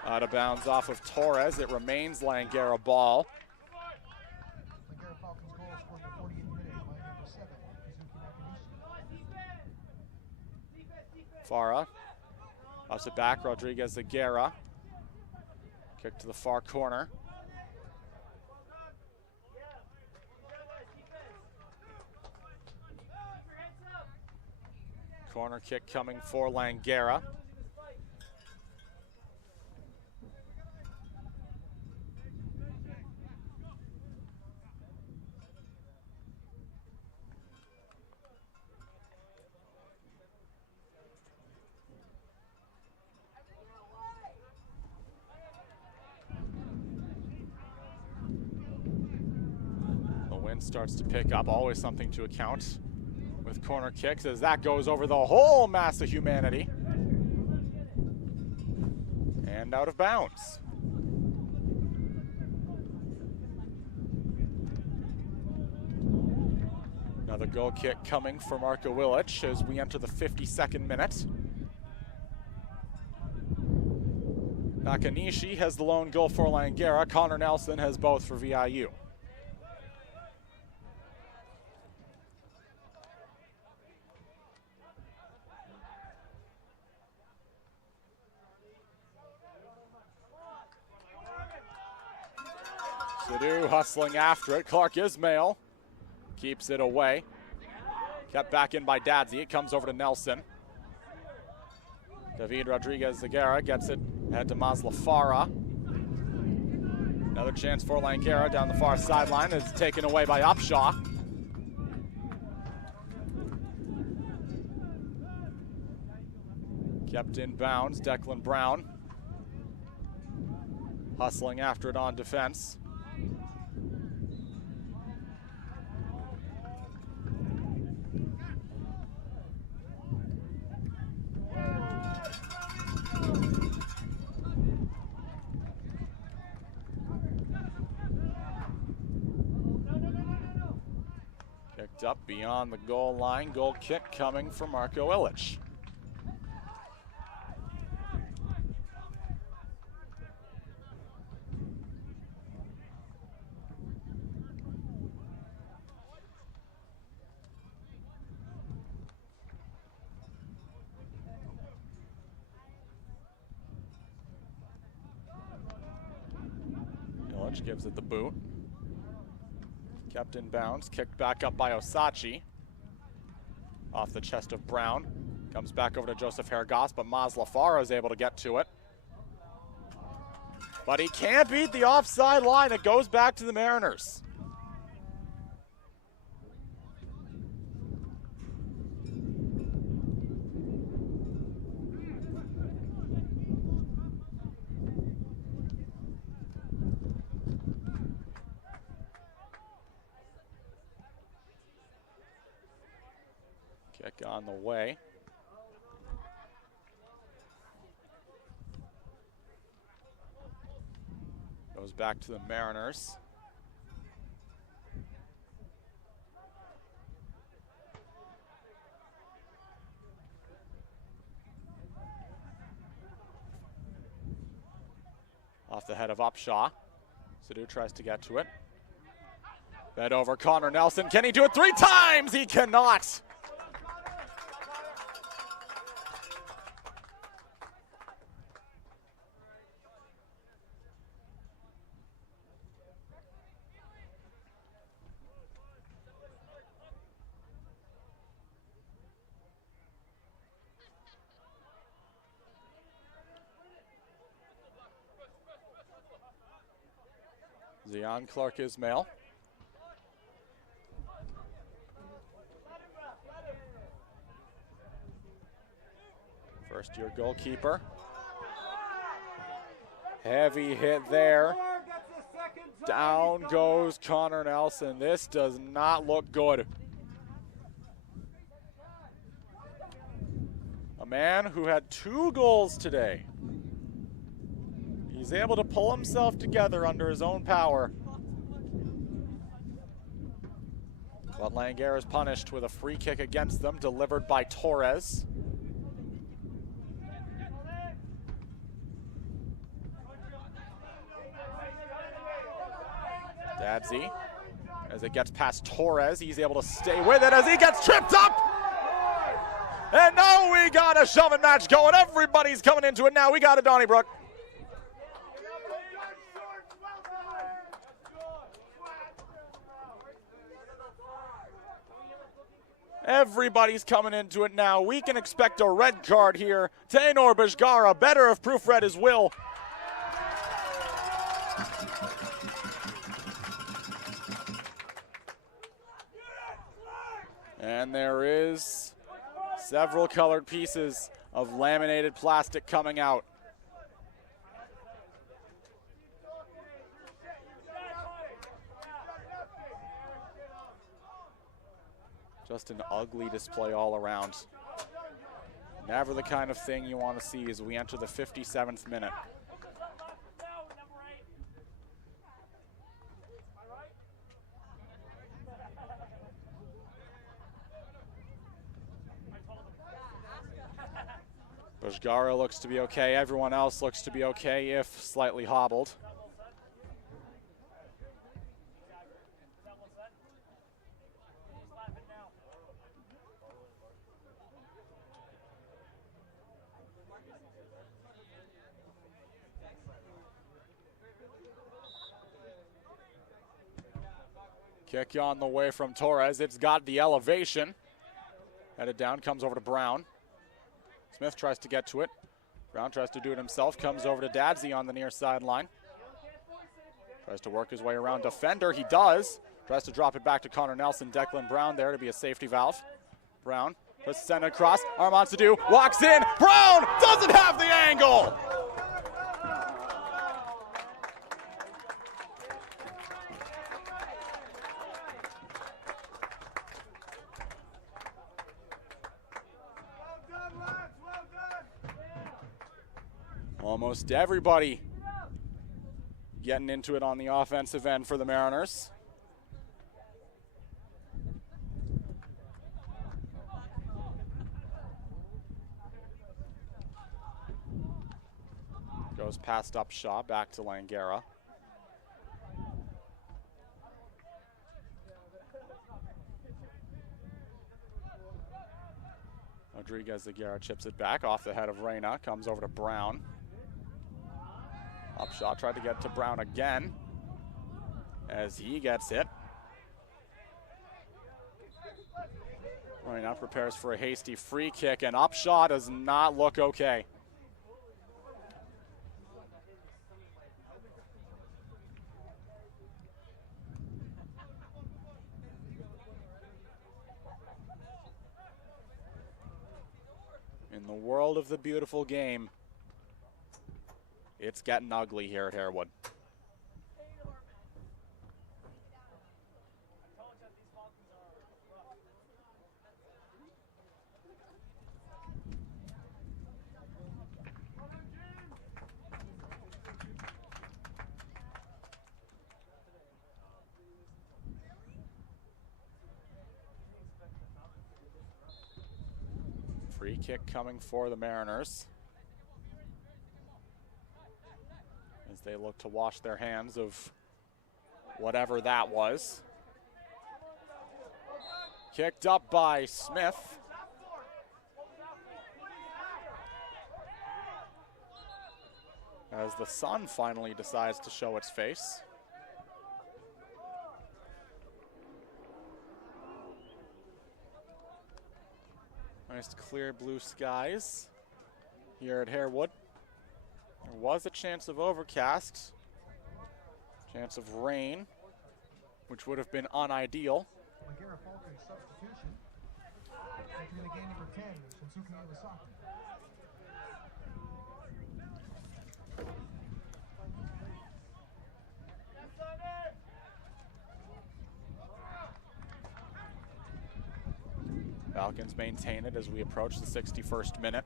Out of bounds off of Torres. It remains Langara ball. Langara Falcons goal scored the 48th minute by number 7, Kazuki Nakanishi. Farah. Ups it back. Rodriguez Aguera. Kick to the far corner. Corner kick coming for Langara. Starts to pick up, always something to account with corner kicks as that goes over the whole mass of humanity and out of bounds. Another goal kick coming for Marko Illich as we enter the 52nd minute. Nakanishi has the lone goal for Langara. Connor Nelson has both for VIU. Sadu hustling after it. Clark Ismail keeps it away. Kept back in by Dadsey. It comes over to Nelson. David Rodriguez Aguera gets it ahead to Mazlafara. Another chance for Langara down the far sideline. It's taken away by Upshaw. Kept in bounds. Declan Brown hustling after it on defense. Kicked up beyond the goal line. Goal kick coming from Marko Illich. Illich gives it the boot. Kept in bounds, kicked back up by Osachi. Off the chest of Brown. Comes back over to Joseph Hergos, but Mazlafara is able to get to it. But he can't beat the offside line. It goes back to the Mariners. Kick on the way. Goes back to the Mariners. Off the head of Upshaw. Sadu tries to get to it. Bed over Connor Nelson. Can he do it 3 times? He cannot. Zion Clark Ismail. First-year goalkeeper. Heavy hit there. Down goes Connor Nelson. This does not look good. A man who had 2 goals today. He's able to pull himself together under his own power. But Langara is punished with a free kick against them, delivered by Torres. Dadsy, as it gets past Torres, he's able to stay with it as he gets tripped up. And now we got a shoving match going. Everybody's coming into it now. We got a Donnybrook. Everybody's coming into it now. We can expect a red card here. Tainor Bajgara, better if proofread his will. And there is several colored pieces of laminated plastic coming out. Just an ugly display all around. Never the kind of thing you want to see as we enter the 57th minute. Bajgara looks to be okay. Everyone else looks to be okay, if slightly hobbled. Kick on the way from Torres. It's got the elevation. Headed down, comes over to Brown. Smith tries to get to it. Brown tries to do it himself. Comes over to Dadsy on the near sideline. Tries to work his way around defender. He does. Tries to drop it back to Connor Nelson. Declan Brown there to be a safety valve. Brown tries to send it across. Armand Sadu walks in. Brown doesn't have the angle. Almost everybody getting into it on the offensive end for the Mariners. Goes past Upshaw, back to Langara. Rodriguez Zagara chips it back off the head of Reyna, comes over to Brown. Upshaw tried to get to Brown again as he gets hit. Reyna prepares for a hasty free kick, and Upshaw does not look okay. In the world of the beautiful game, it's getting ugly here at Harewood. Free kick coming for the Mariners as they look to wash their hands of whatever that was. Kicked up by Smith. As the sun finally decides to show its face. Nice clear blue skies here at Harewood. There was a chance of overcast, chance of rain, which would have been unideal. Langara Falcons substitution. Entering the game number 10, Shinsuke Iwasaki. Falcons maintain it as we approach the 61st minute.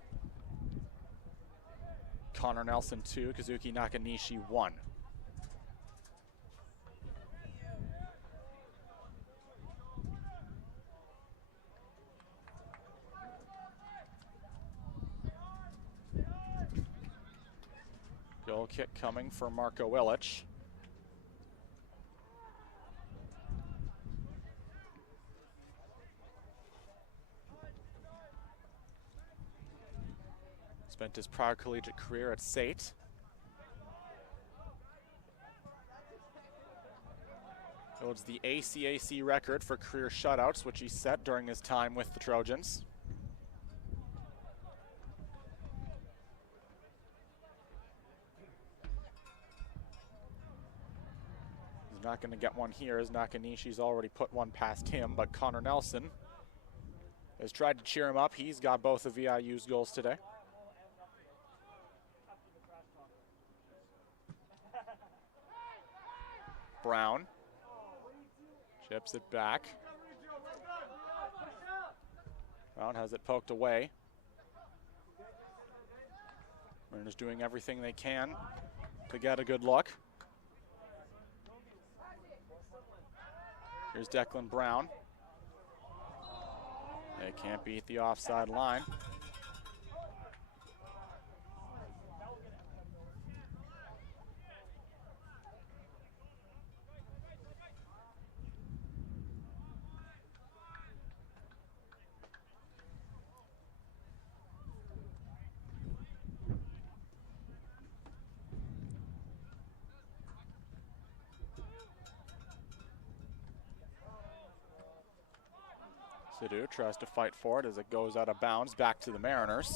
Connor Nelson 2, Kazuki Nakanishi 1. Goal kick coming for Marko Ilic. Spent his prior collegiate career at SAIT. Holds the ACAC record for career shutouts, which he set during his time with the Trojans. He's not going to get one here as Nakanishi's already put one past him, but Connor Nelson has tried to cheer him up. He's got both of VIU's goals today. Brown chips it back. Brown has it poked away. Mariners doing everything they can to get a good look. Here's Declan Brown. They can't beat the offside line. Sidhu tries to fight for it as it goes out of bounds back to the Mariners.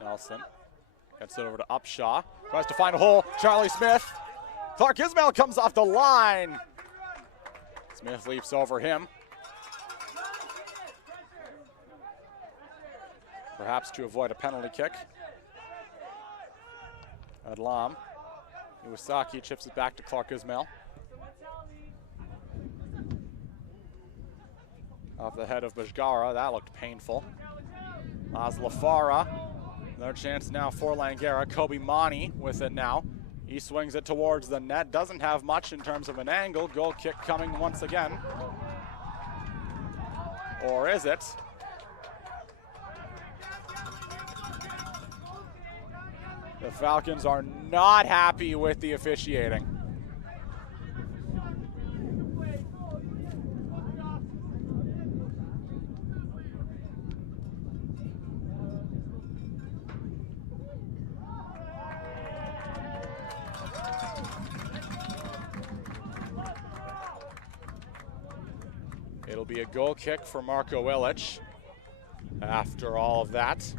Nelson gets it over to Upshaw. Tries to find a hole. Charlie Smith. Clark Ismail comes off the line. Smith leaps over him. Perhaps to avoid a penalty kick. Adlam. Iwasaki chips it back to Clark Ismail. Off the head of Bajgara. That looked painful. Mazlafara. Another chance now for Langara. Kobe Mani with it now. He swings it towards the net. Doesn't have much in terms of an angle. Goal kick coming once again. Or is it? The Falcons are not happy with the officiating. It'll be a goal kick for Marko Ilic after all of that.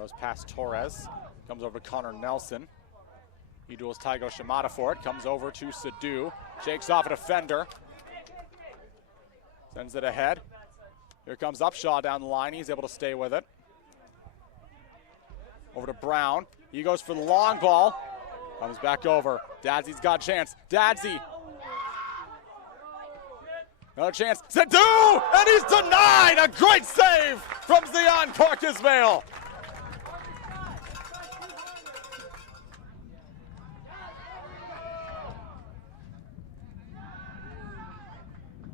Goes past Torres. Comes over to Connor Nelson. He duels Taigo Shimada for it. Comes over to Sadu. Shakes off a defender. Sends it ahead. Here comes Upshaw down the line. He's able to stay with it. Over to Brown. He goes for the long ball. Comes back over. Dadsy's got a chance. Dadsy. Another chance. Sadu! And he's denied! A great save from Zion Clark-Ismail.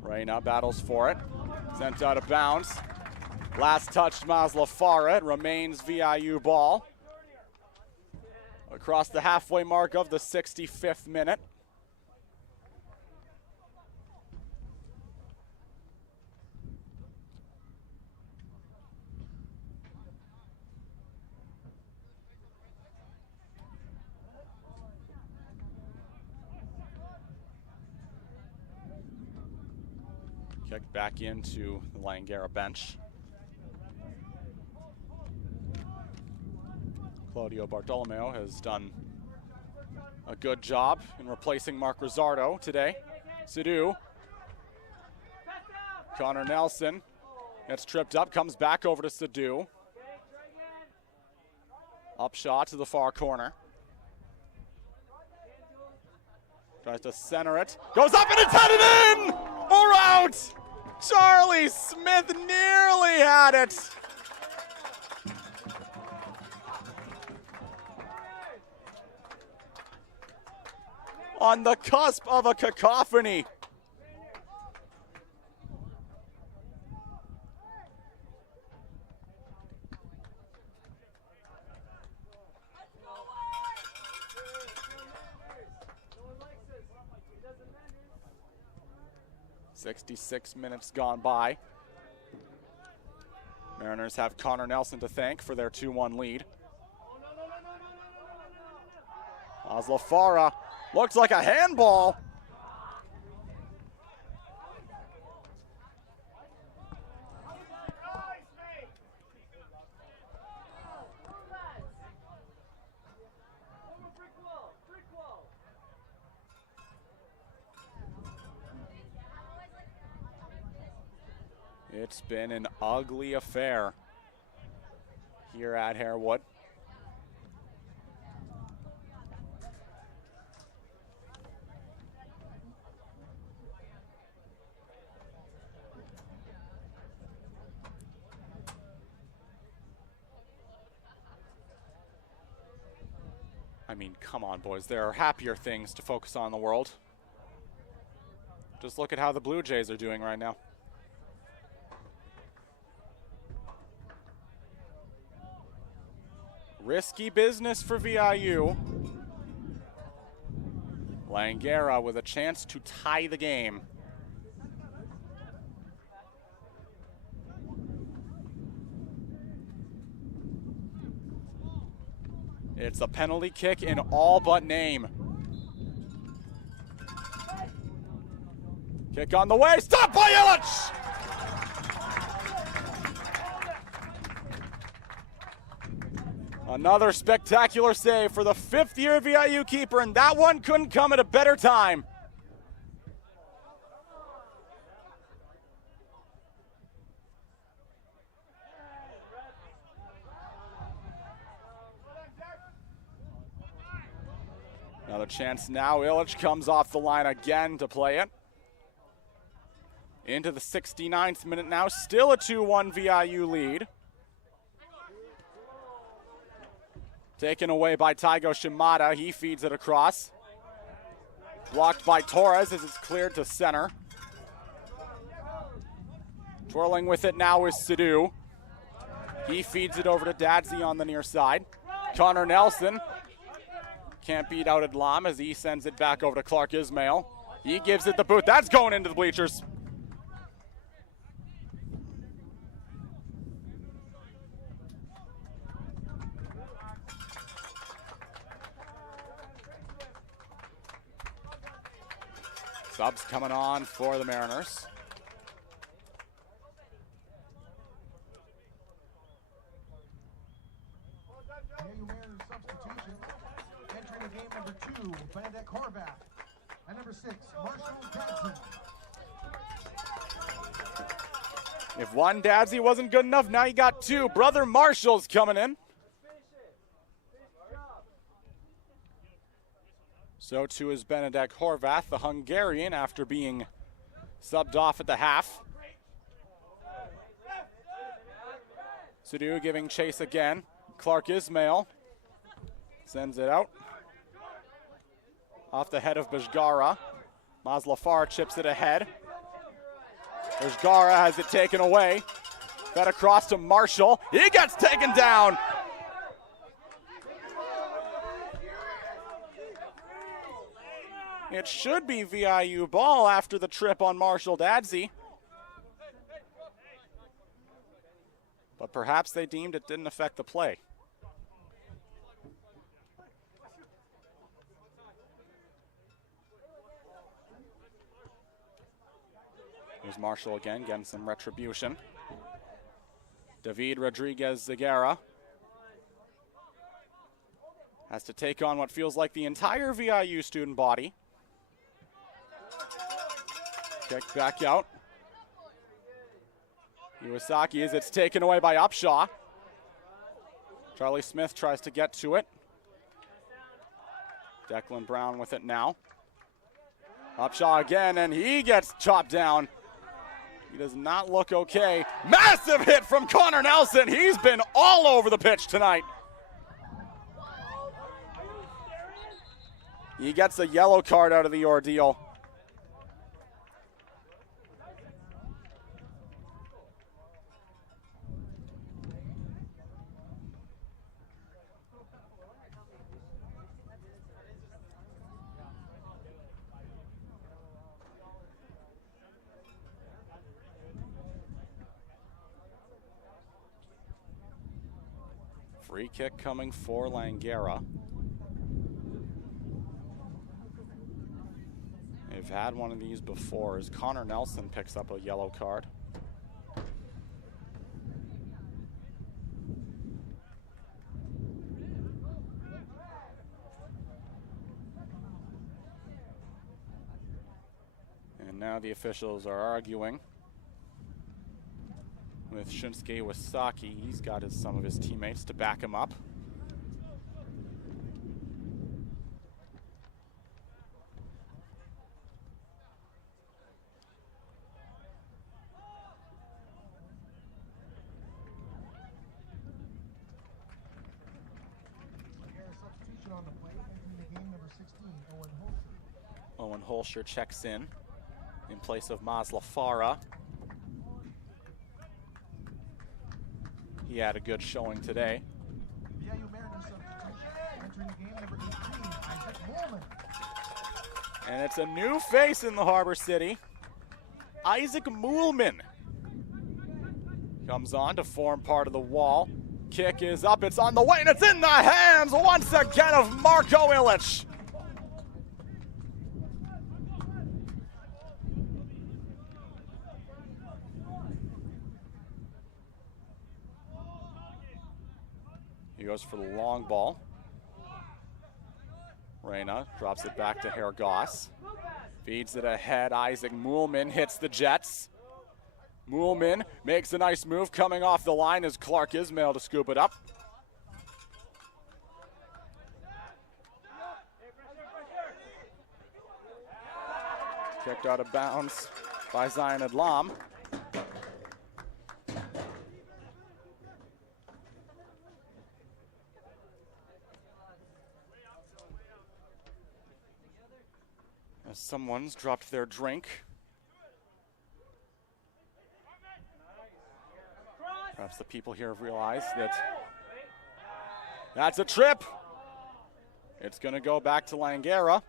Reyna battles for it. Sent out of bounds. Last touch, Maslafara. It remains VIU ball. Across the halfway mark of the 65th minute. Kicked back into the Langara bench. Claudio Bartolomeo has done a good job in replacing Mark Rizzardo today. Sadu. Connor Nelson gets tripped up, comes back over to Sadu. Upshot to the far corner. Tries to center it. Goes up and it's headed in! Or out! Charlie Smith nearly had it. On the cusp of a cacophony. "66 minutes gone by. Mariners have Connor Nelson to thank for their 2-1 lead. Maslafara looks like a handball. It's been an ugly affair here at Harewood. I mean, come on, boys. There are happier things to focus on in the world. Just look at how the Blue Jays are doing right now. Risky business for VIU. Langara with a chance to tie the game. It's a penalty kick in all but name. Kick on the way, stopped by Illich! Another spectacular save for the 5th-year VIU keeper, and that one couldn't come at a better time. Another chance now. Illich comes off the line again to play it. Into the 69th minute now. Still a 2-1 VIU lead. Taken away by Taigo Shimada. He feeds it across. Blocked by Torres as it's cleared to center. Twirling with it now is Sadu. He feeds it over to Dadsy on the near side. Connor Nelson can't beat out Adlam as he sends it back over to Clark-Ismail. He gives it the boot. That's going into the bleachers. Subs coming on for the Mariners. VIU Mariners substitutions. Entering the game, number 2, Benedict Horvath. And number 6, Marshall Dadson. If one Dadsy wasn't good enough, now you got 2. Brother Marshall's coming in. So too is Benedict Horvath, the Hungarian, after being subbed off at the half. Sadu giving chase again. Clark Ismail sends it out. Off the head of Bajgara. Maslafar chips it ahead. Bajgara has it taken away. Fed across to Marshall. He gets taken down. It should be VIU ball after the trip on Marshall Dadsy. But perhaps they deemed it didn't affect the play. Here's Marshall again, getting some retribution. David Rodriguez Zagara has to take on what feels like the entire VIU student body. Kick back out. Iwasaki as it's taken away by Upshaw. Charlie Smith tries to get to it. Declan Brown with it now. Upshaw again, and he gets chopped down. He does not look okay. Massive hit from Connor Nelson. He's been all over the pitch tonight. He gets a yellow card out of the ordeal. Free kick coming for Langara. They've had one of these before as Connor Nelson picks up a yellow card. And now the officials are arguing with Shunsuke Iwasaki. He's got some of his teammates to back him up. Substitution on the plate, entering the game, number 16, Owen Holscher. Owen Holscher checks in place of Maslafara. He had a good showing today. VIU Mariners substitution, entering the game, number 18, Isaac Moorman. And it's a new face in the Harbor City. Isaac Moolman comes on to form part of the wall. Kick is up, it's on the way, and it's in the hands once again of Marko Illich. He goes for the long ball. Reyna drops it back to Hergoss. Feeds it ahead. Isaac Moolman hits the Jets. Moolman makes a nice move coming off the line as Clark Ismail to scoop it up. Kicked out of bounds by Zion Adlam. As someone's dropped their drink. Perhaps the people here have realized that that's a trip. It's going to go back to Langara.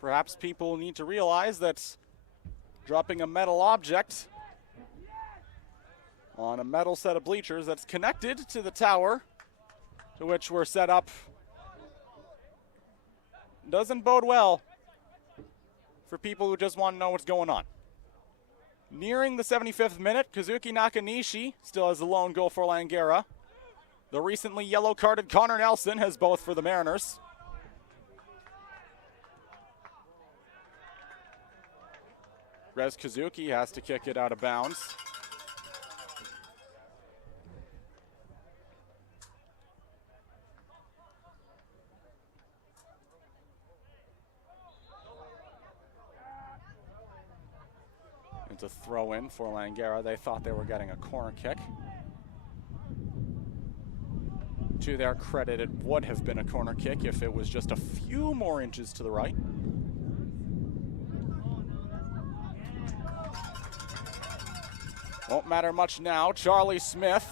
Perhaps people need to realize that dropping a metal object on a metal set of bleachers that's connected to the tower to which we're set up doesn't bode well for people who just want to know what's going on. Nearing the 75th minute, Kazuki Nakanishi still has the lone goal for Langara. The recently yellow-carded Connor Nelson has both for the Mariners. Rez Kazuki has to kick it out of bounds. It's a throw-in for Langara. They thought they were getting a corner kick. To their credit, it would have been a corner kick if it was just a few more inches to the right. Won't matter much now. Charlie Smith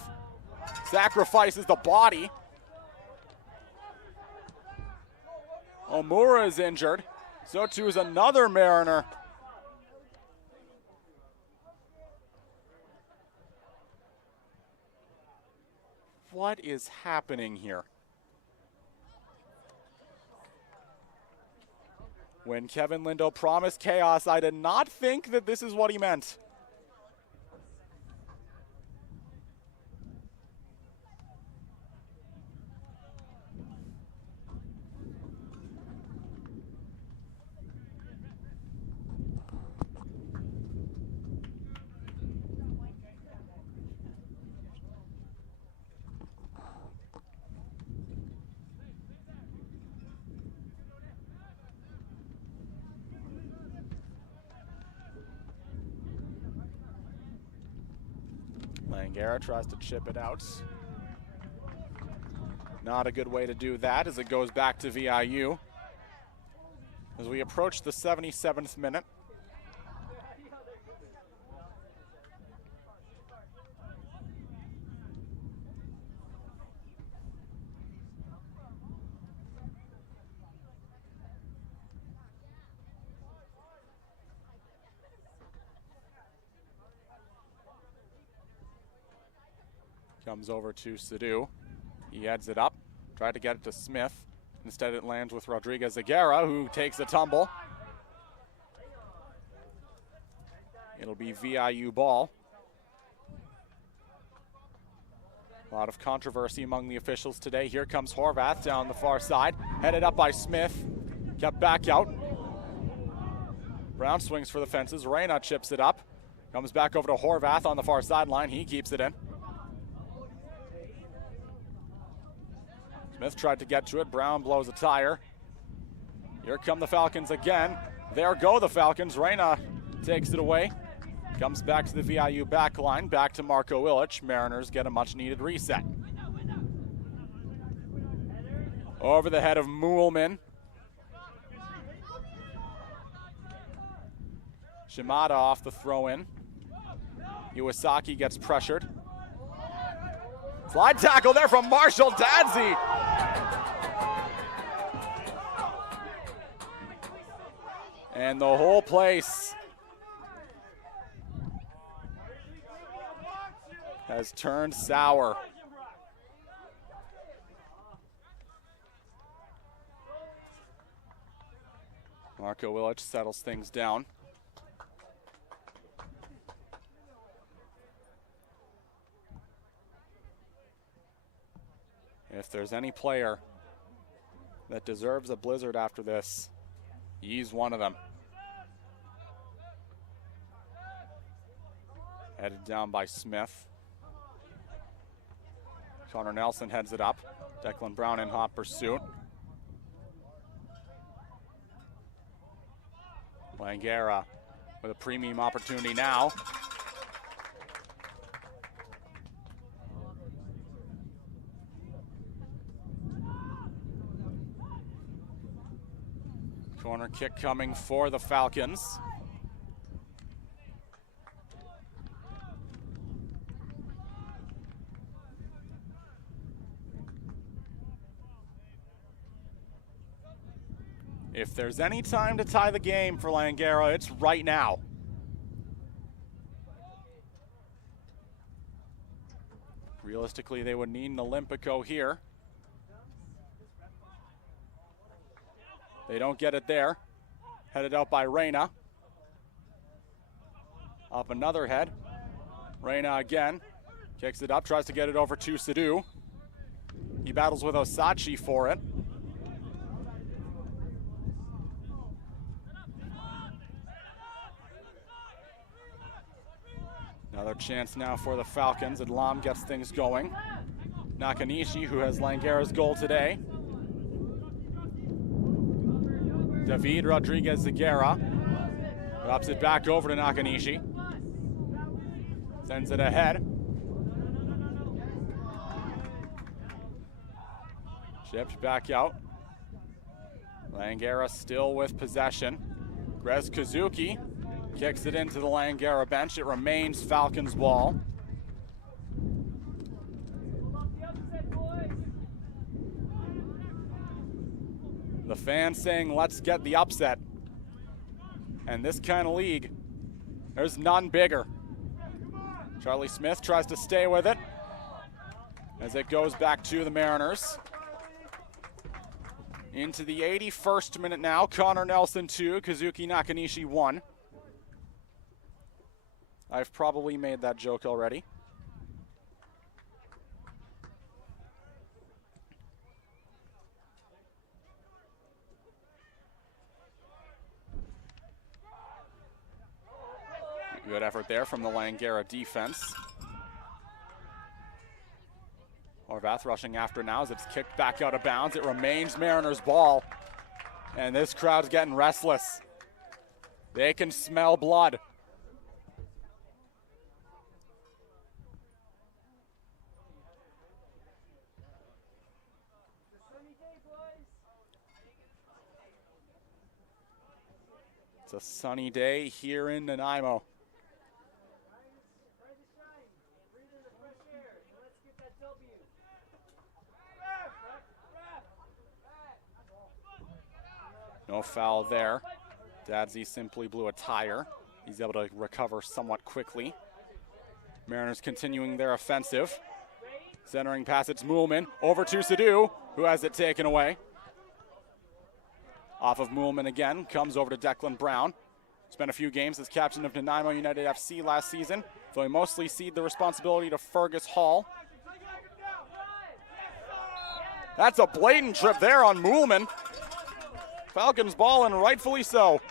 sacrifices the body. Omura is injured. So too is another Mariner. What is happening here? When Kevin Lindo promised chaos, I did not think that this is what he meant. Langara tries to chip it out. Not a good way to do that as it goes back to VIU. As we approach the 77th minute. Comes over to Sadu. He heads it up. Tried to get it to Smith. Instead it lands with Rodriguez Aguirre, who takes a tumble. It'll be VIU ball. A lot of controversy among the officials today. Here comes Horvath down the far side. Headed up by Smith. Kept back out. Brown swings for the fences. Reyna chips it up. Comes back over to Horvath on the far sideline. He keeps it in. Smith tried to get to it. Brown blows a tire. Here come the Falcons again. There go the Falcons. Reyna takes it away. Comes back to the VIU back line. Back to Marco Illich. Mariners get a much-needed reset. Over the head of Muhlman. Shimada off the throw-in. Iwasaki gets pressured. Slide tackle there from Marshall Dadsey. And the whole place has turned sour. Marco Illich settles things down. If there's any player that deserves a blizzard after this, he's one of them. Headed down by Smith. Connor Nelson heads it up. Declan Brown in hot pursuit. Langara with a premium opportunity now. Corner kick coming for the Falcons. If there's any time to tie the game for Langara, it's right now. Realistically, they would need an Olympico here. They don't get it there. Headed out by Reyna. Up another head. Reyna again. Kicks it up, tries to get it over to Sadu. He battles with Osachi for it. Another chance now for the Falcons. Adlam gets things going. Nakanishi, who has Langara's goal today. David Rodriguez-Zagara drops it back over to Nakanishi. Sends it ahead. Chipped back out. Langara still with possession. Grez Kazuki kicks it into the Langara bench. It remains Falcons' ball. The fans saying, let's get the upset. And this kind of league, there's none bigger. Charlie Smith tries to stay with it as it goes back to the Mariners. Into the 81st minute now. Connor Nelson 2, Kazuki Nakanishi 1. I've probably made that joke already. Good effort there from the Langara defense. Horvath rushing after now as it's kicked back out of bounds. It remains Mariners' ball. And this crowd's getting restless. They can smell blood. It's a sunny day here in Nanaimo. No foul there. Dadsy simply blew a tire. He's able to recover somewhat quickly. Mariners continuing their offensive. Centering pass, it's Moolman. Over to Sadu, who has it taken away. Off of Moolman again, comes over to Declan Brown. Spent a few games as captain of Nanaimo United FC last season, though he mostly ceded the responsibility to Fergus Hall. That's a blatant trip there on Moolman. Falcons ball, and rightfully so.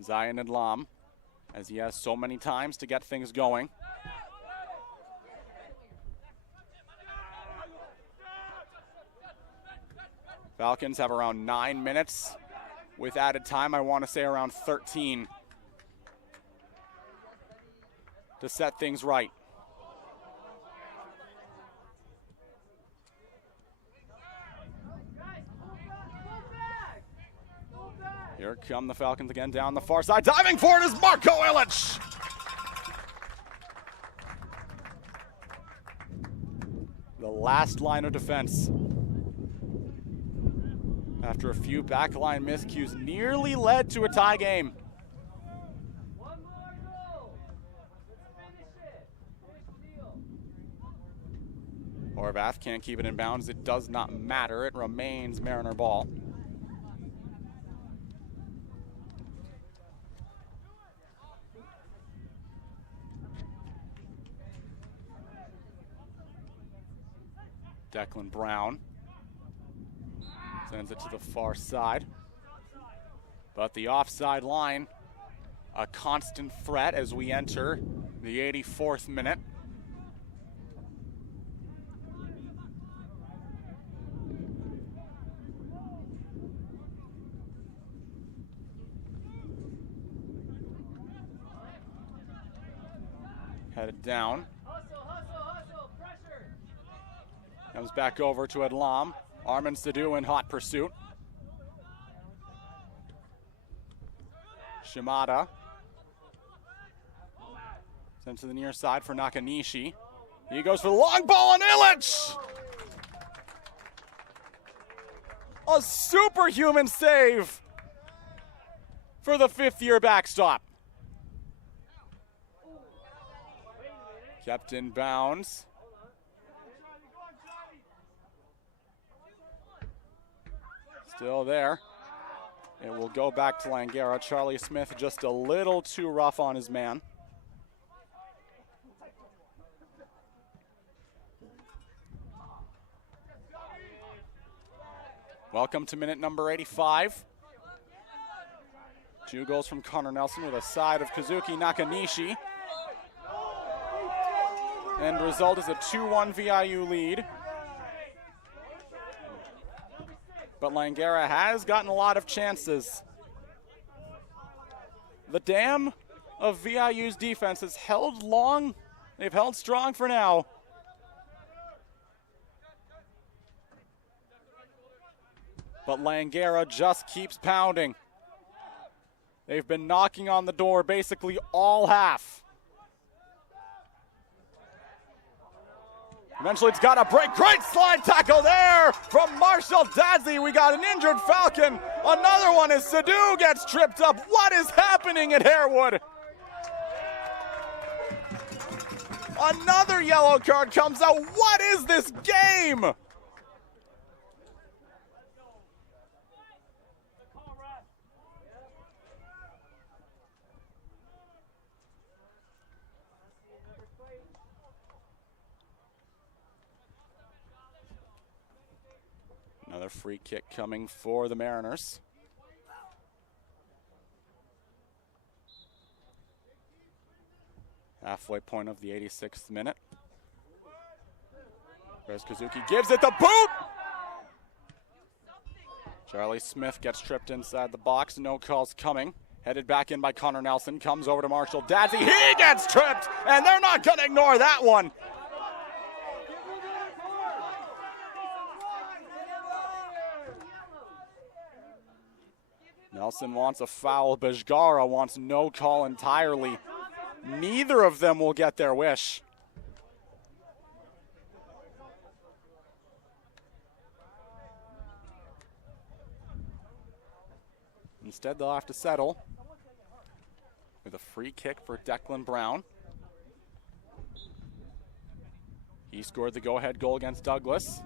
Zion Adlam, as he has so many times to get things going. Falcons have around 9 minutes. With added time, I want to say around 13 to set things right. Here come the Falcons again down the far side. Diving for it is Marko Ilic. The last line of defense. After a few backline miscues, nearly led to a tie game. One more goal. Let's finish it. Finish the deal. Horvath can't keep it in bounds. It does not matter. It remains Mariner ball. Declan Brown sends it to the far side. But the offside line, a constant threat as we enter the 84th minute. Headed down. Hustle, pressure. Comes back over to Adlam. Armin Sadu in hot pursuit. Shimada. Sent to the near side for Nakanishi. He goes for the long ball on Ilic! A superhuman save for the fifth-year backstop. Kept in bounds. Still there. It will go back to Langara. Charlie Smith just a little too rough on his man. Welcome to minute number 85. 2 goals from Connor Nelson with a side of Kazuki Nakanishi. End result is a 2-1 VIU lead. But Langara has gotten a lot of chances. The dam of VIU's defense has held long. They've held strong for now. But Langara just keeps pounding. They've been knocking on the door basically all half. Eventually it's got a break. Great slide tackle there from Marshall Dadzey. We got an injured Falcon. Another one as Sadhu gets tripped up. What is happening at Harewood? Another yellow card comes out. What is this game? Another free kick coming for the Mariners. Halfway point of the 86th minute. There's Kazuki, gives it the boot! Charlie Smith gets tripped inside the box, no calls coming. Headed back in by Connor Nelson, comes over to Marshall Dadzey, he gets tripped! And they're not gonna ignore that one! Nelson wants a foul. Bajgara wants no call entirely. Neither of them will get their wish. Instead, they'll have to settle with a free kick for Declan Brown. He scored the go-ahead goal against Douglas.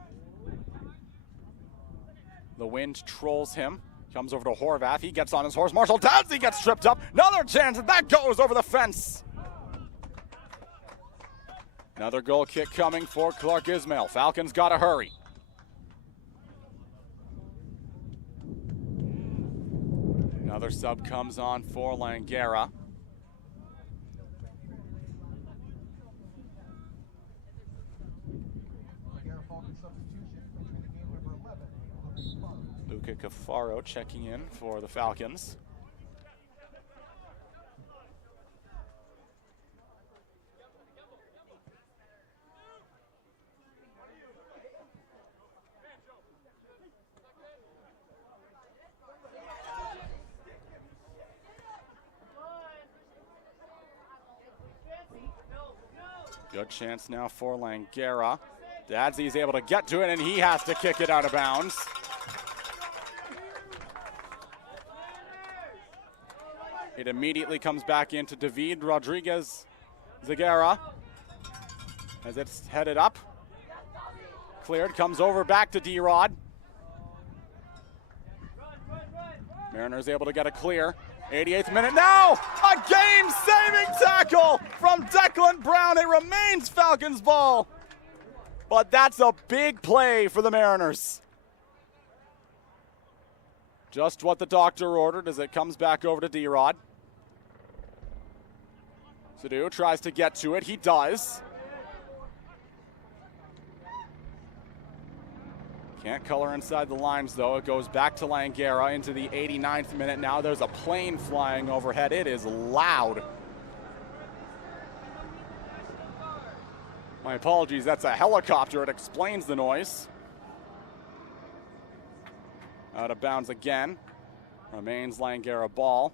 The wind trolls him. Comes over to Horvath, he gets on his horse. Marshall Dadzey gets tripped up. Another chance, and that goes over the fence. Another goal kick coming for Clark Ismail. Falcons gotta hurry. Another sub comes on for Langara. Luca Cafaro checking in for the Falcons. Good chance now for Langara. Dadzey's able to get to it, and he has to kick it out of bounds. It immediately comes back into David Rodriguez Zagara as it's headed up. Cleared, comes over back to D-Rod. Mariners able to get a clear. 88th minute now, a game-saving tackle from Declan Brown. It remains Falcons ball, but that's a big play for the Mariners. Just what the doctor ordered as it comes back over to D-Rod. Sadhu tries to get to it, he does. Can't color inside the lines though. It goes back to Langara into the 89th minute now. There's a plane flying overhead. It is loud. My apologies, that's a helicopter. It explains the noise. Out of bounds again. Remains Langara ball.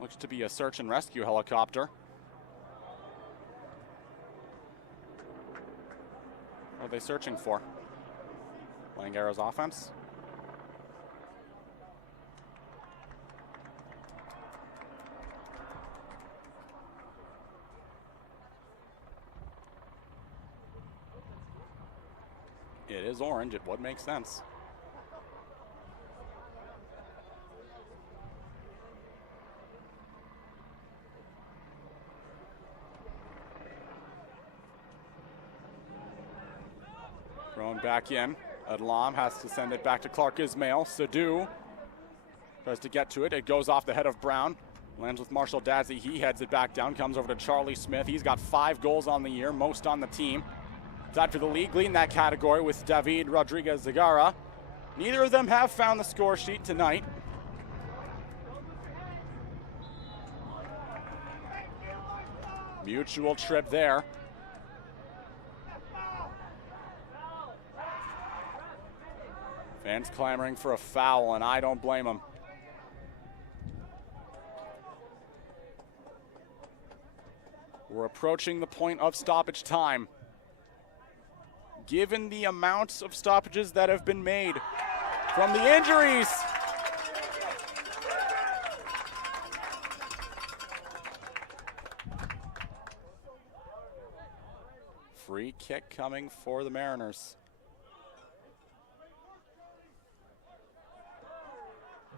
Looks to be a search and rescue helicopter. What are they searching for? Langara's offense? It is orange, it would make sense. back in. Adlam has to send it back to Clark Ismail. Sadu tries to get to it. It goes off the head of Brown. Lands with Marshall Dazzy. He heads it back down. Comes over to Charlie Smith. He's got 5 goals on the year, most on the team. Tied for the league, leading that category with David Rodriguez-Zagara. Neither of them have found the score sheet tonight. Mutual trip there. Fans clamoring for a foul, and I don't blame them. We're approaching the point of stoppage time. Given the amounts of stoppages that have been made from the injuries. Free kick coming for the Mariners.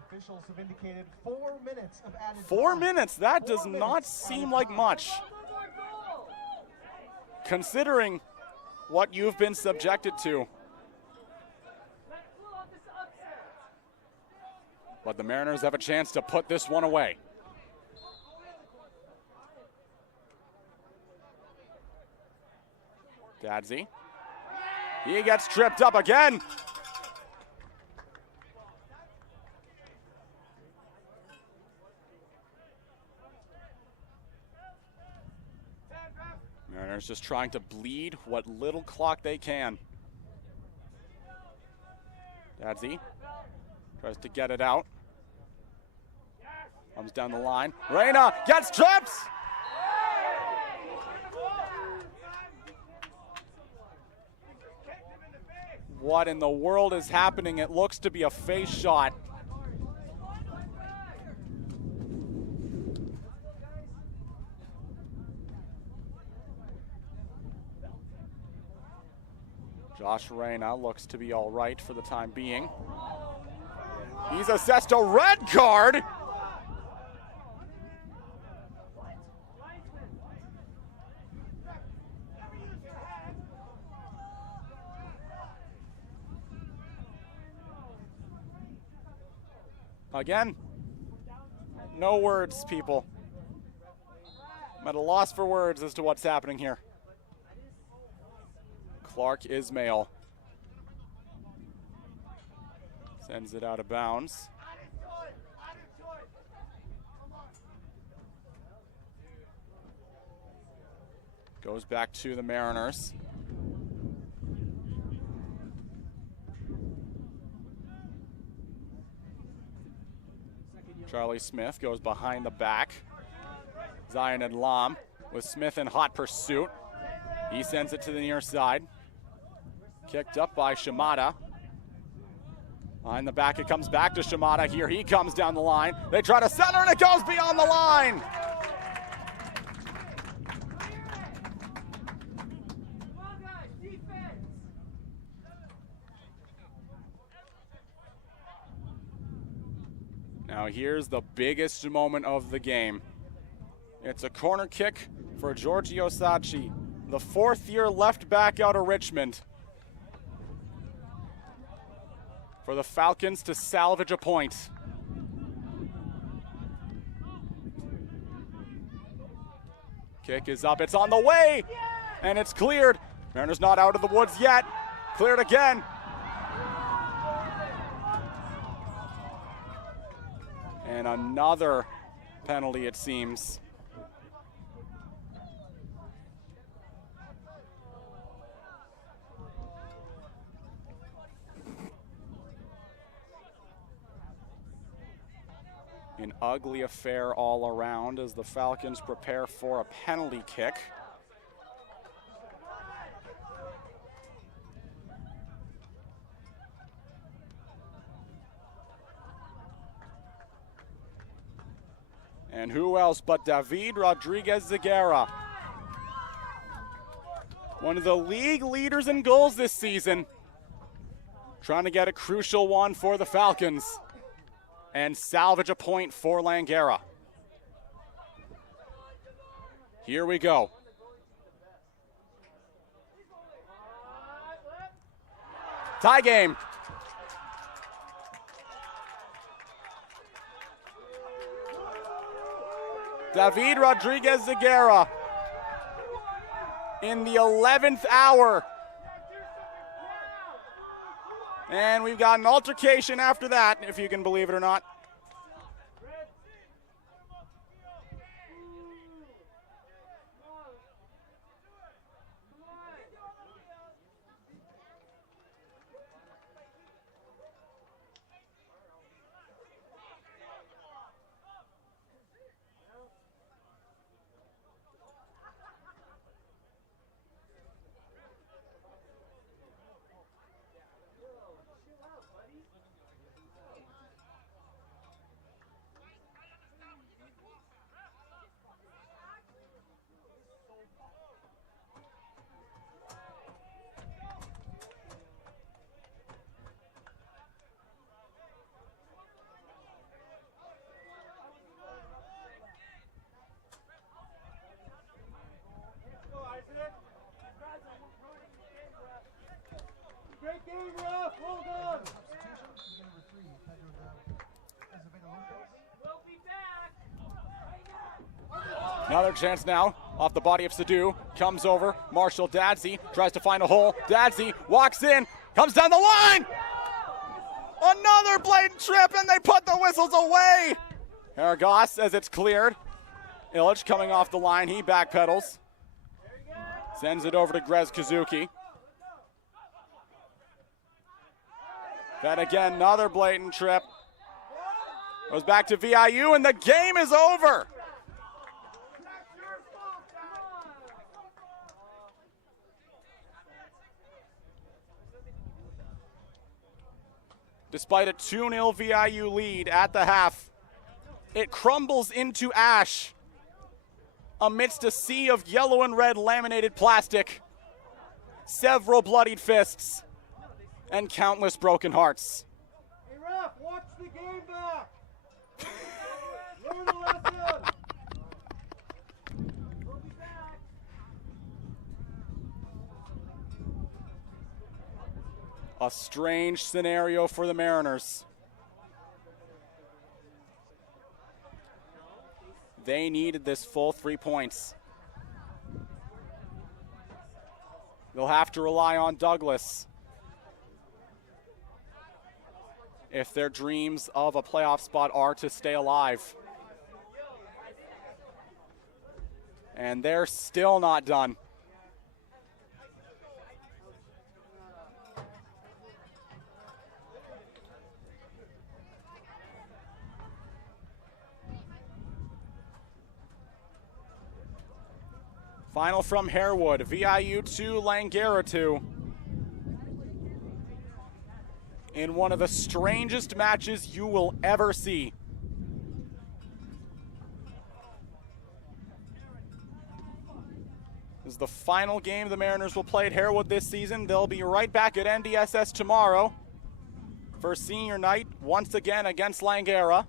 Officials have indicated 4 minutes of added 4 time. minutes, that 4 does minutes not added seem like time. much. Considering what you've been subjected to. But the Mariners have a chance to put this one away. Dadsy. He gets tripped up again. Mariners just trying to bleed what little clock they can. Dadsy tries to get it out. Comes down the line. Reyna gets tripped! What in the world is happening? It looks to be a face shot. Josh Reyna looks to be all right for the time being. He's assessed a red card. Again, no words, people. I'm at a loss for words as to what's happening here. Clark Ismail sends it out of bounds. Goes back to the Mariners. Charlie Smith goes behind the back. Zion Adlam with Smith in hot pursuit. He sends it to the near side. Kicked up by Shimada. Behind the back, it comes back to Shimada. Here he comes down the line. They try to center, and it goes beyond the line. Now here's the biggest moment of the game. It's a corner kick for Giorgio Sacchi, the 4th-year left back out of Richmond, for the Falcons to salvage a point. Kick is up, it's on the way, and it's cleared. Mariners not out of the woods yet. Cleared again. And another penalty, it seems. An ugly affair all around as the Falcons prepare for a penalty kick. And who else but David Rodriguez-Zagara, one of the league leaders in goals this season, trying to get a crucial one for the Falcons and salvage a point for Langara. Here we go. Tie game. David Rodriguez-Zagara in the 11th hour. And we've got an altercation after that, if you can believe it or not. Great game, ref. Well done. Another chance now off the body of Sadu. Comes over. Marshall Dadsey tries to find a hole. Dadsey walks in. Comes down the line. Another blatant trip, and they put the whistles away. Aragos as it's cleared. Illich coming off the line. He backpedals. Sends it over to Grez Kazuki. Then again, another blatant trip. Goes back to VIU, and the game is over. Despite a 2-0 VIU lead at the half, it crumbles into ash amidst a sea of yellow and red laminated plastic, several bloodied fists, and countless broken hearts. Hey, ref, watch the game back. Learn a lesson. We'll be back. A strange scenario for the Mariners. They needed this full 3 points. They'll have to rely on Douglas if their dreams of a playoff spot are to stay alive. And they're still not done. Final from Harewood, VIU 2, Langara 2. In one of the strangest matches you will ever see. This is the final game the Mariners will play at Harewood this season. They'll be right back at NDSS tomorrow for senior night, once again against Langara.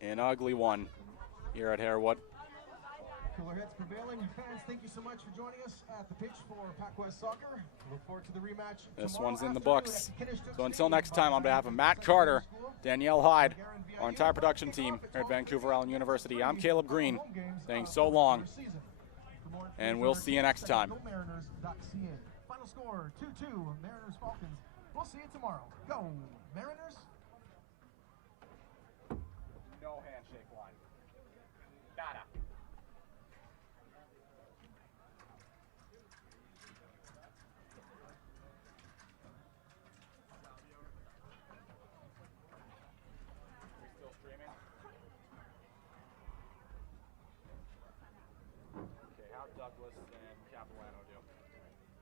An ugly one here at Harewood. Cooler heads prevailing. Fans, thank you so much for joining us at the pitch for PACWEST Soccer. Look forward to the rematch. This one's in the books. So until next time, on behalf of Matt Carter, Danielle Hyde, our entire production team here at Vancouver Island University, I'm Caleb Green, saying so long, and we'll see you next time. Final score 2-2 Mariners Falcons. We'll see you tomorrow. Go Mariners!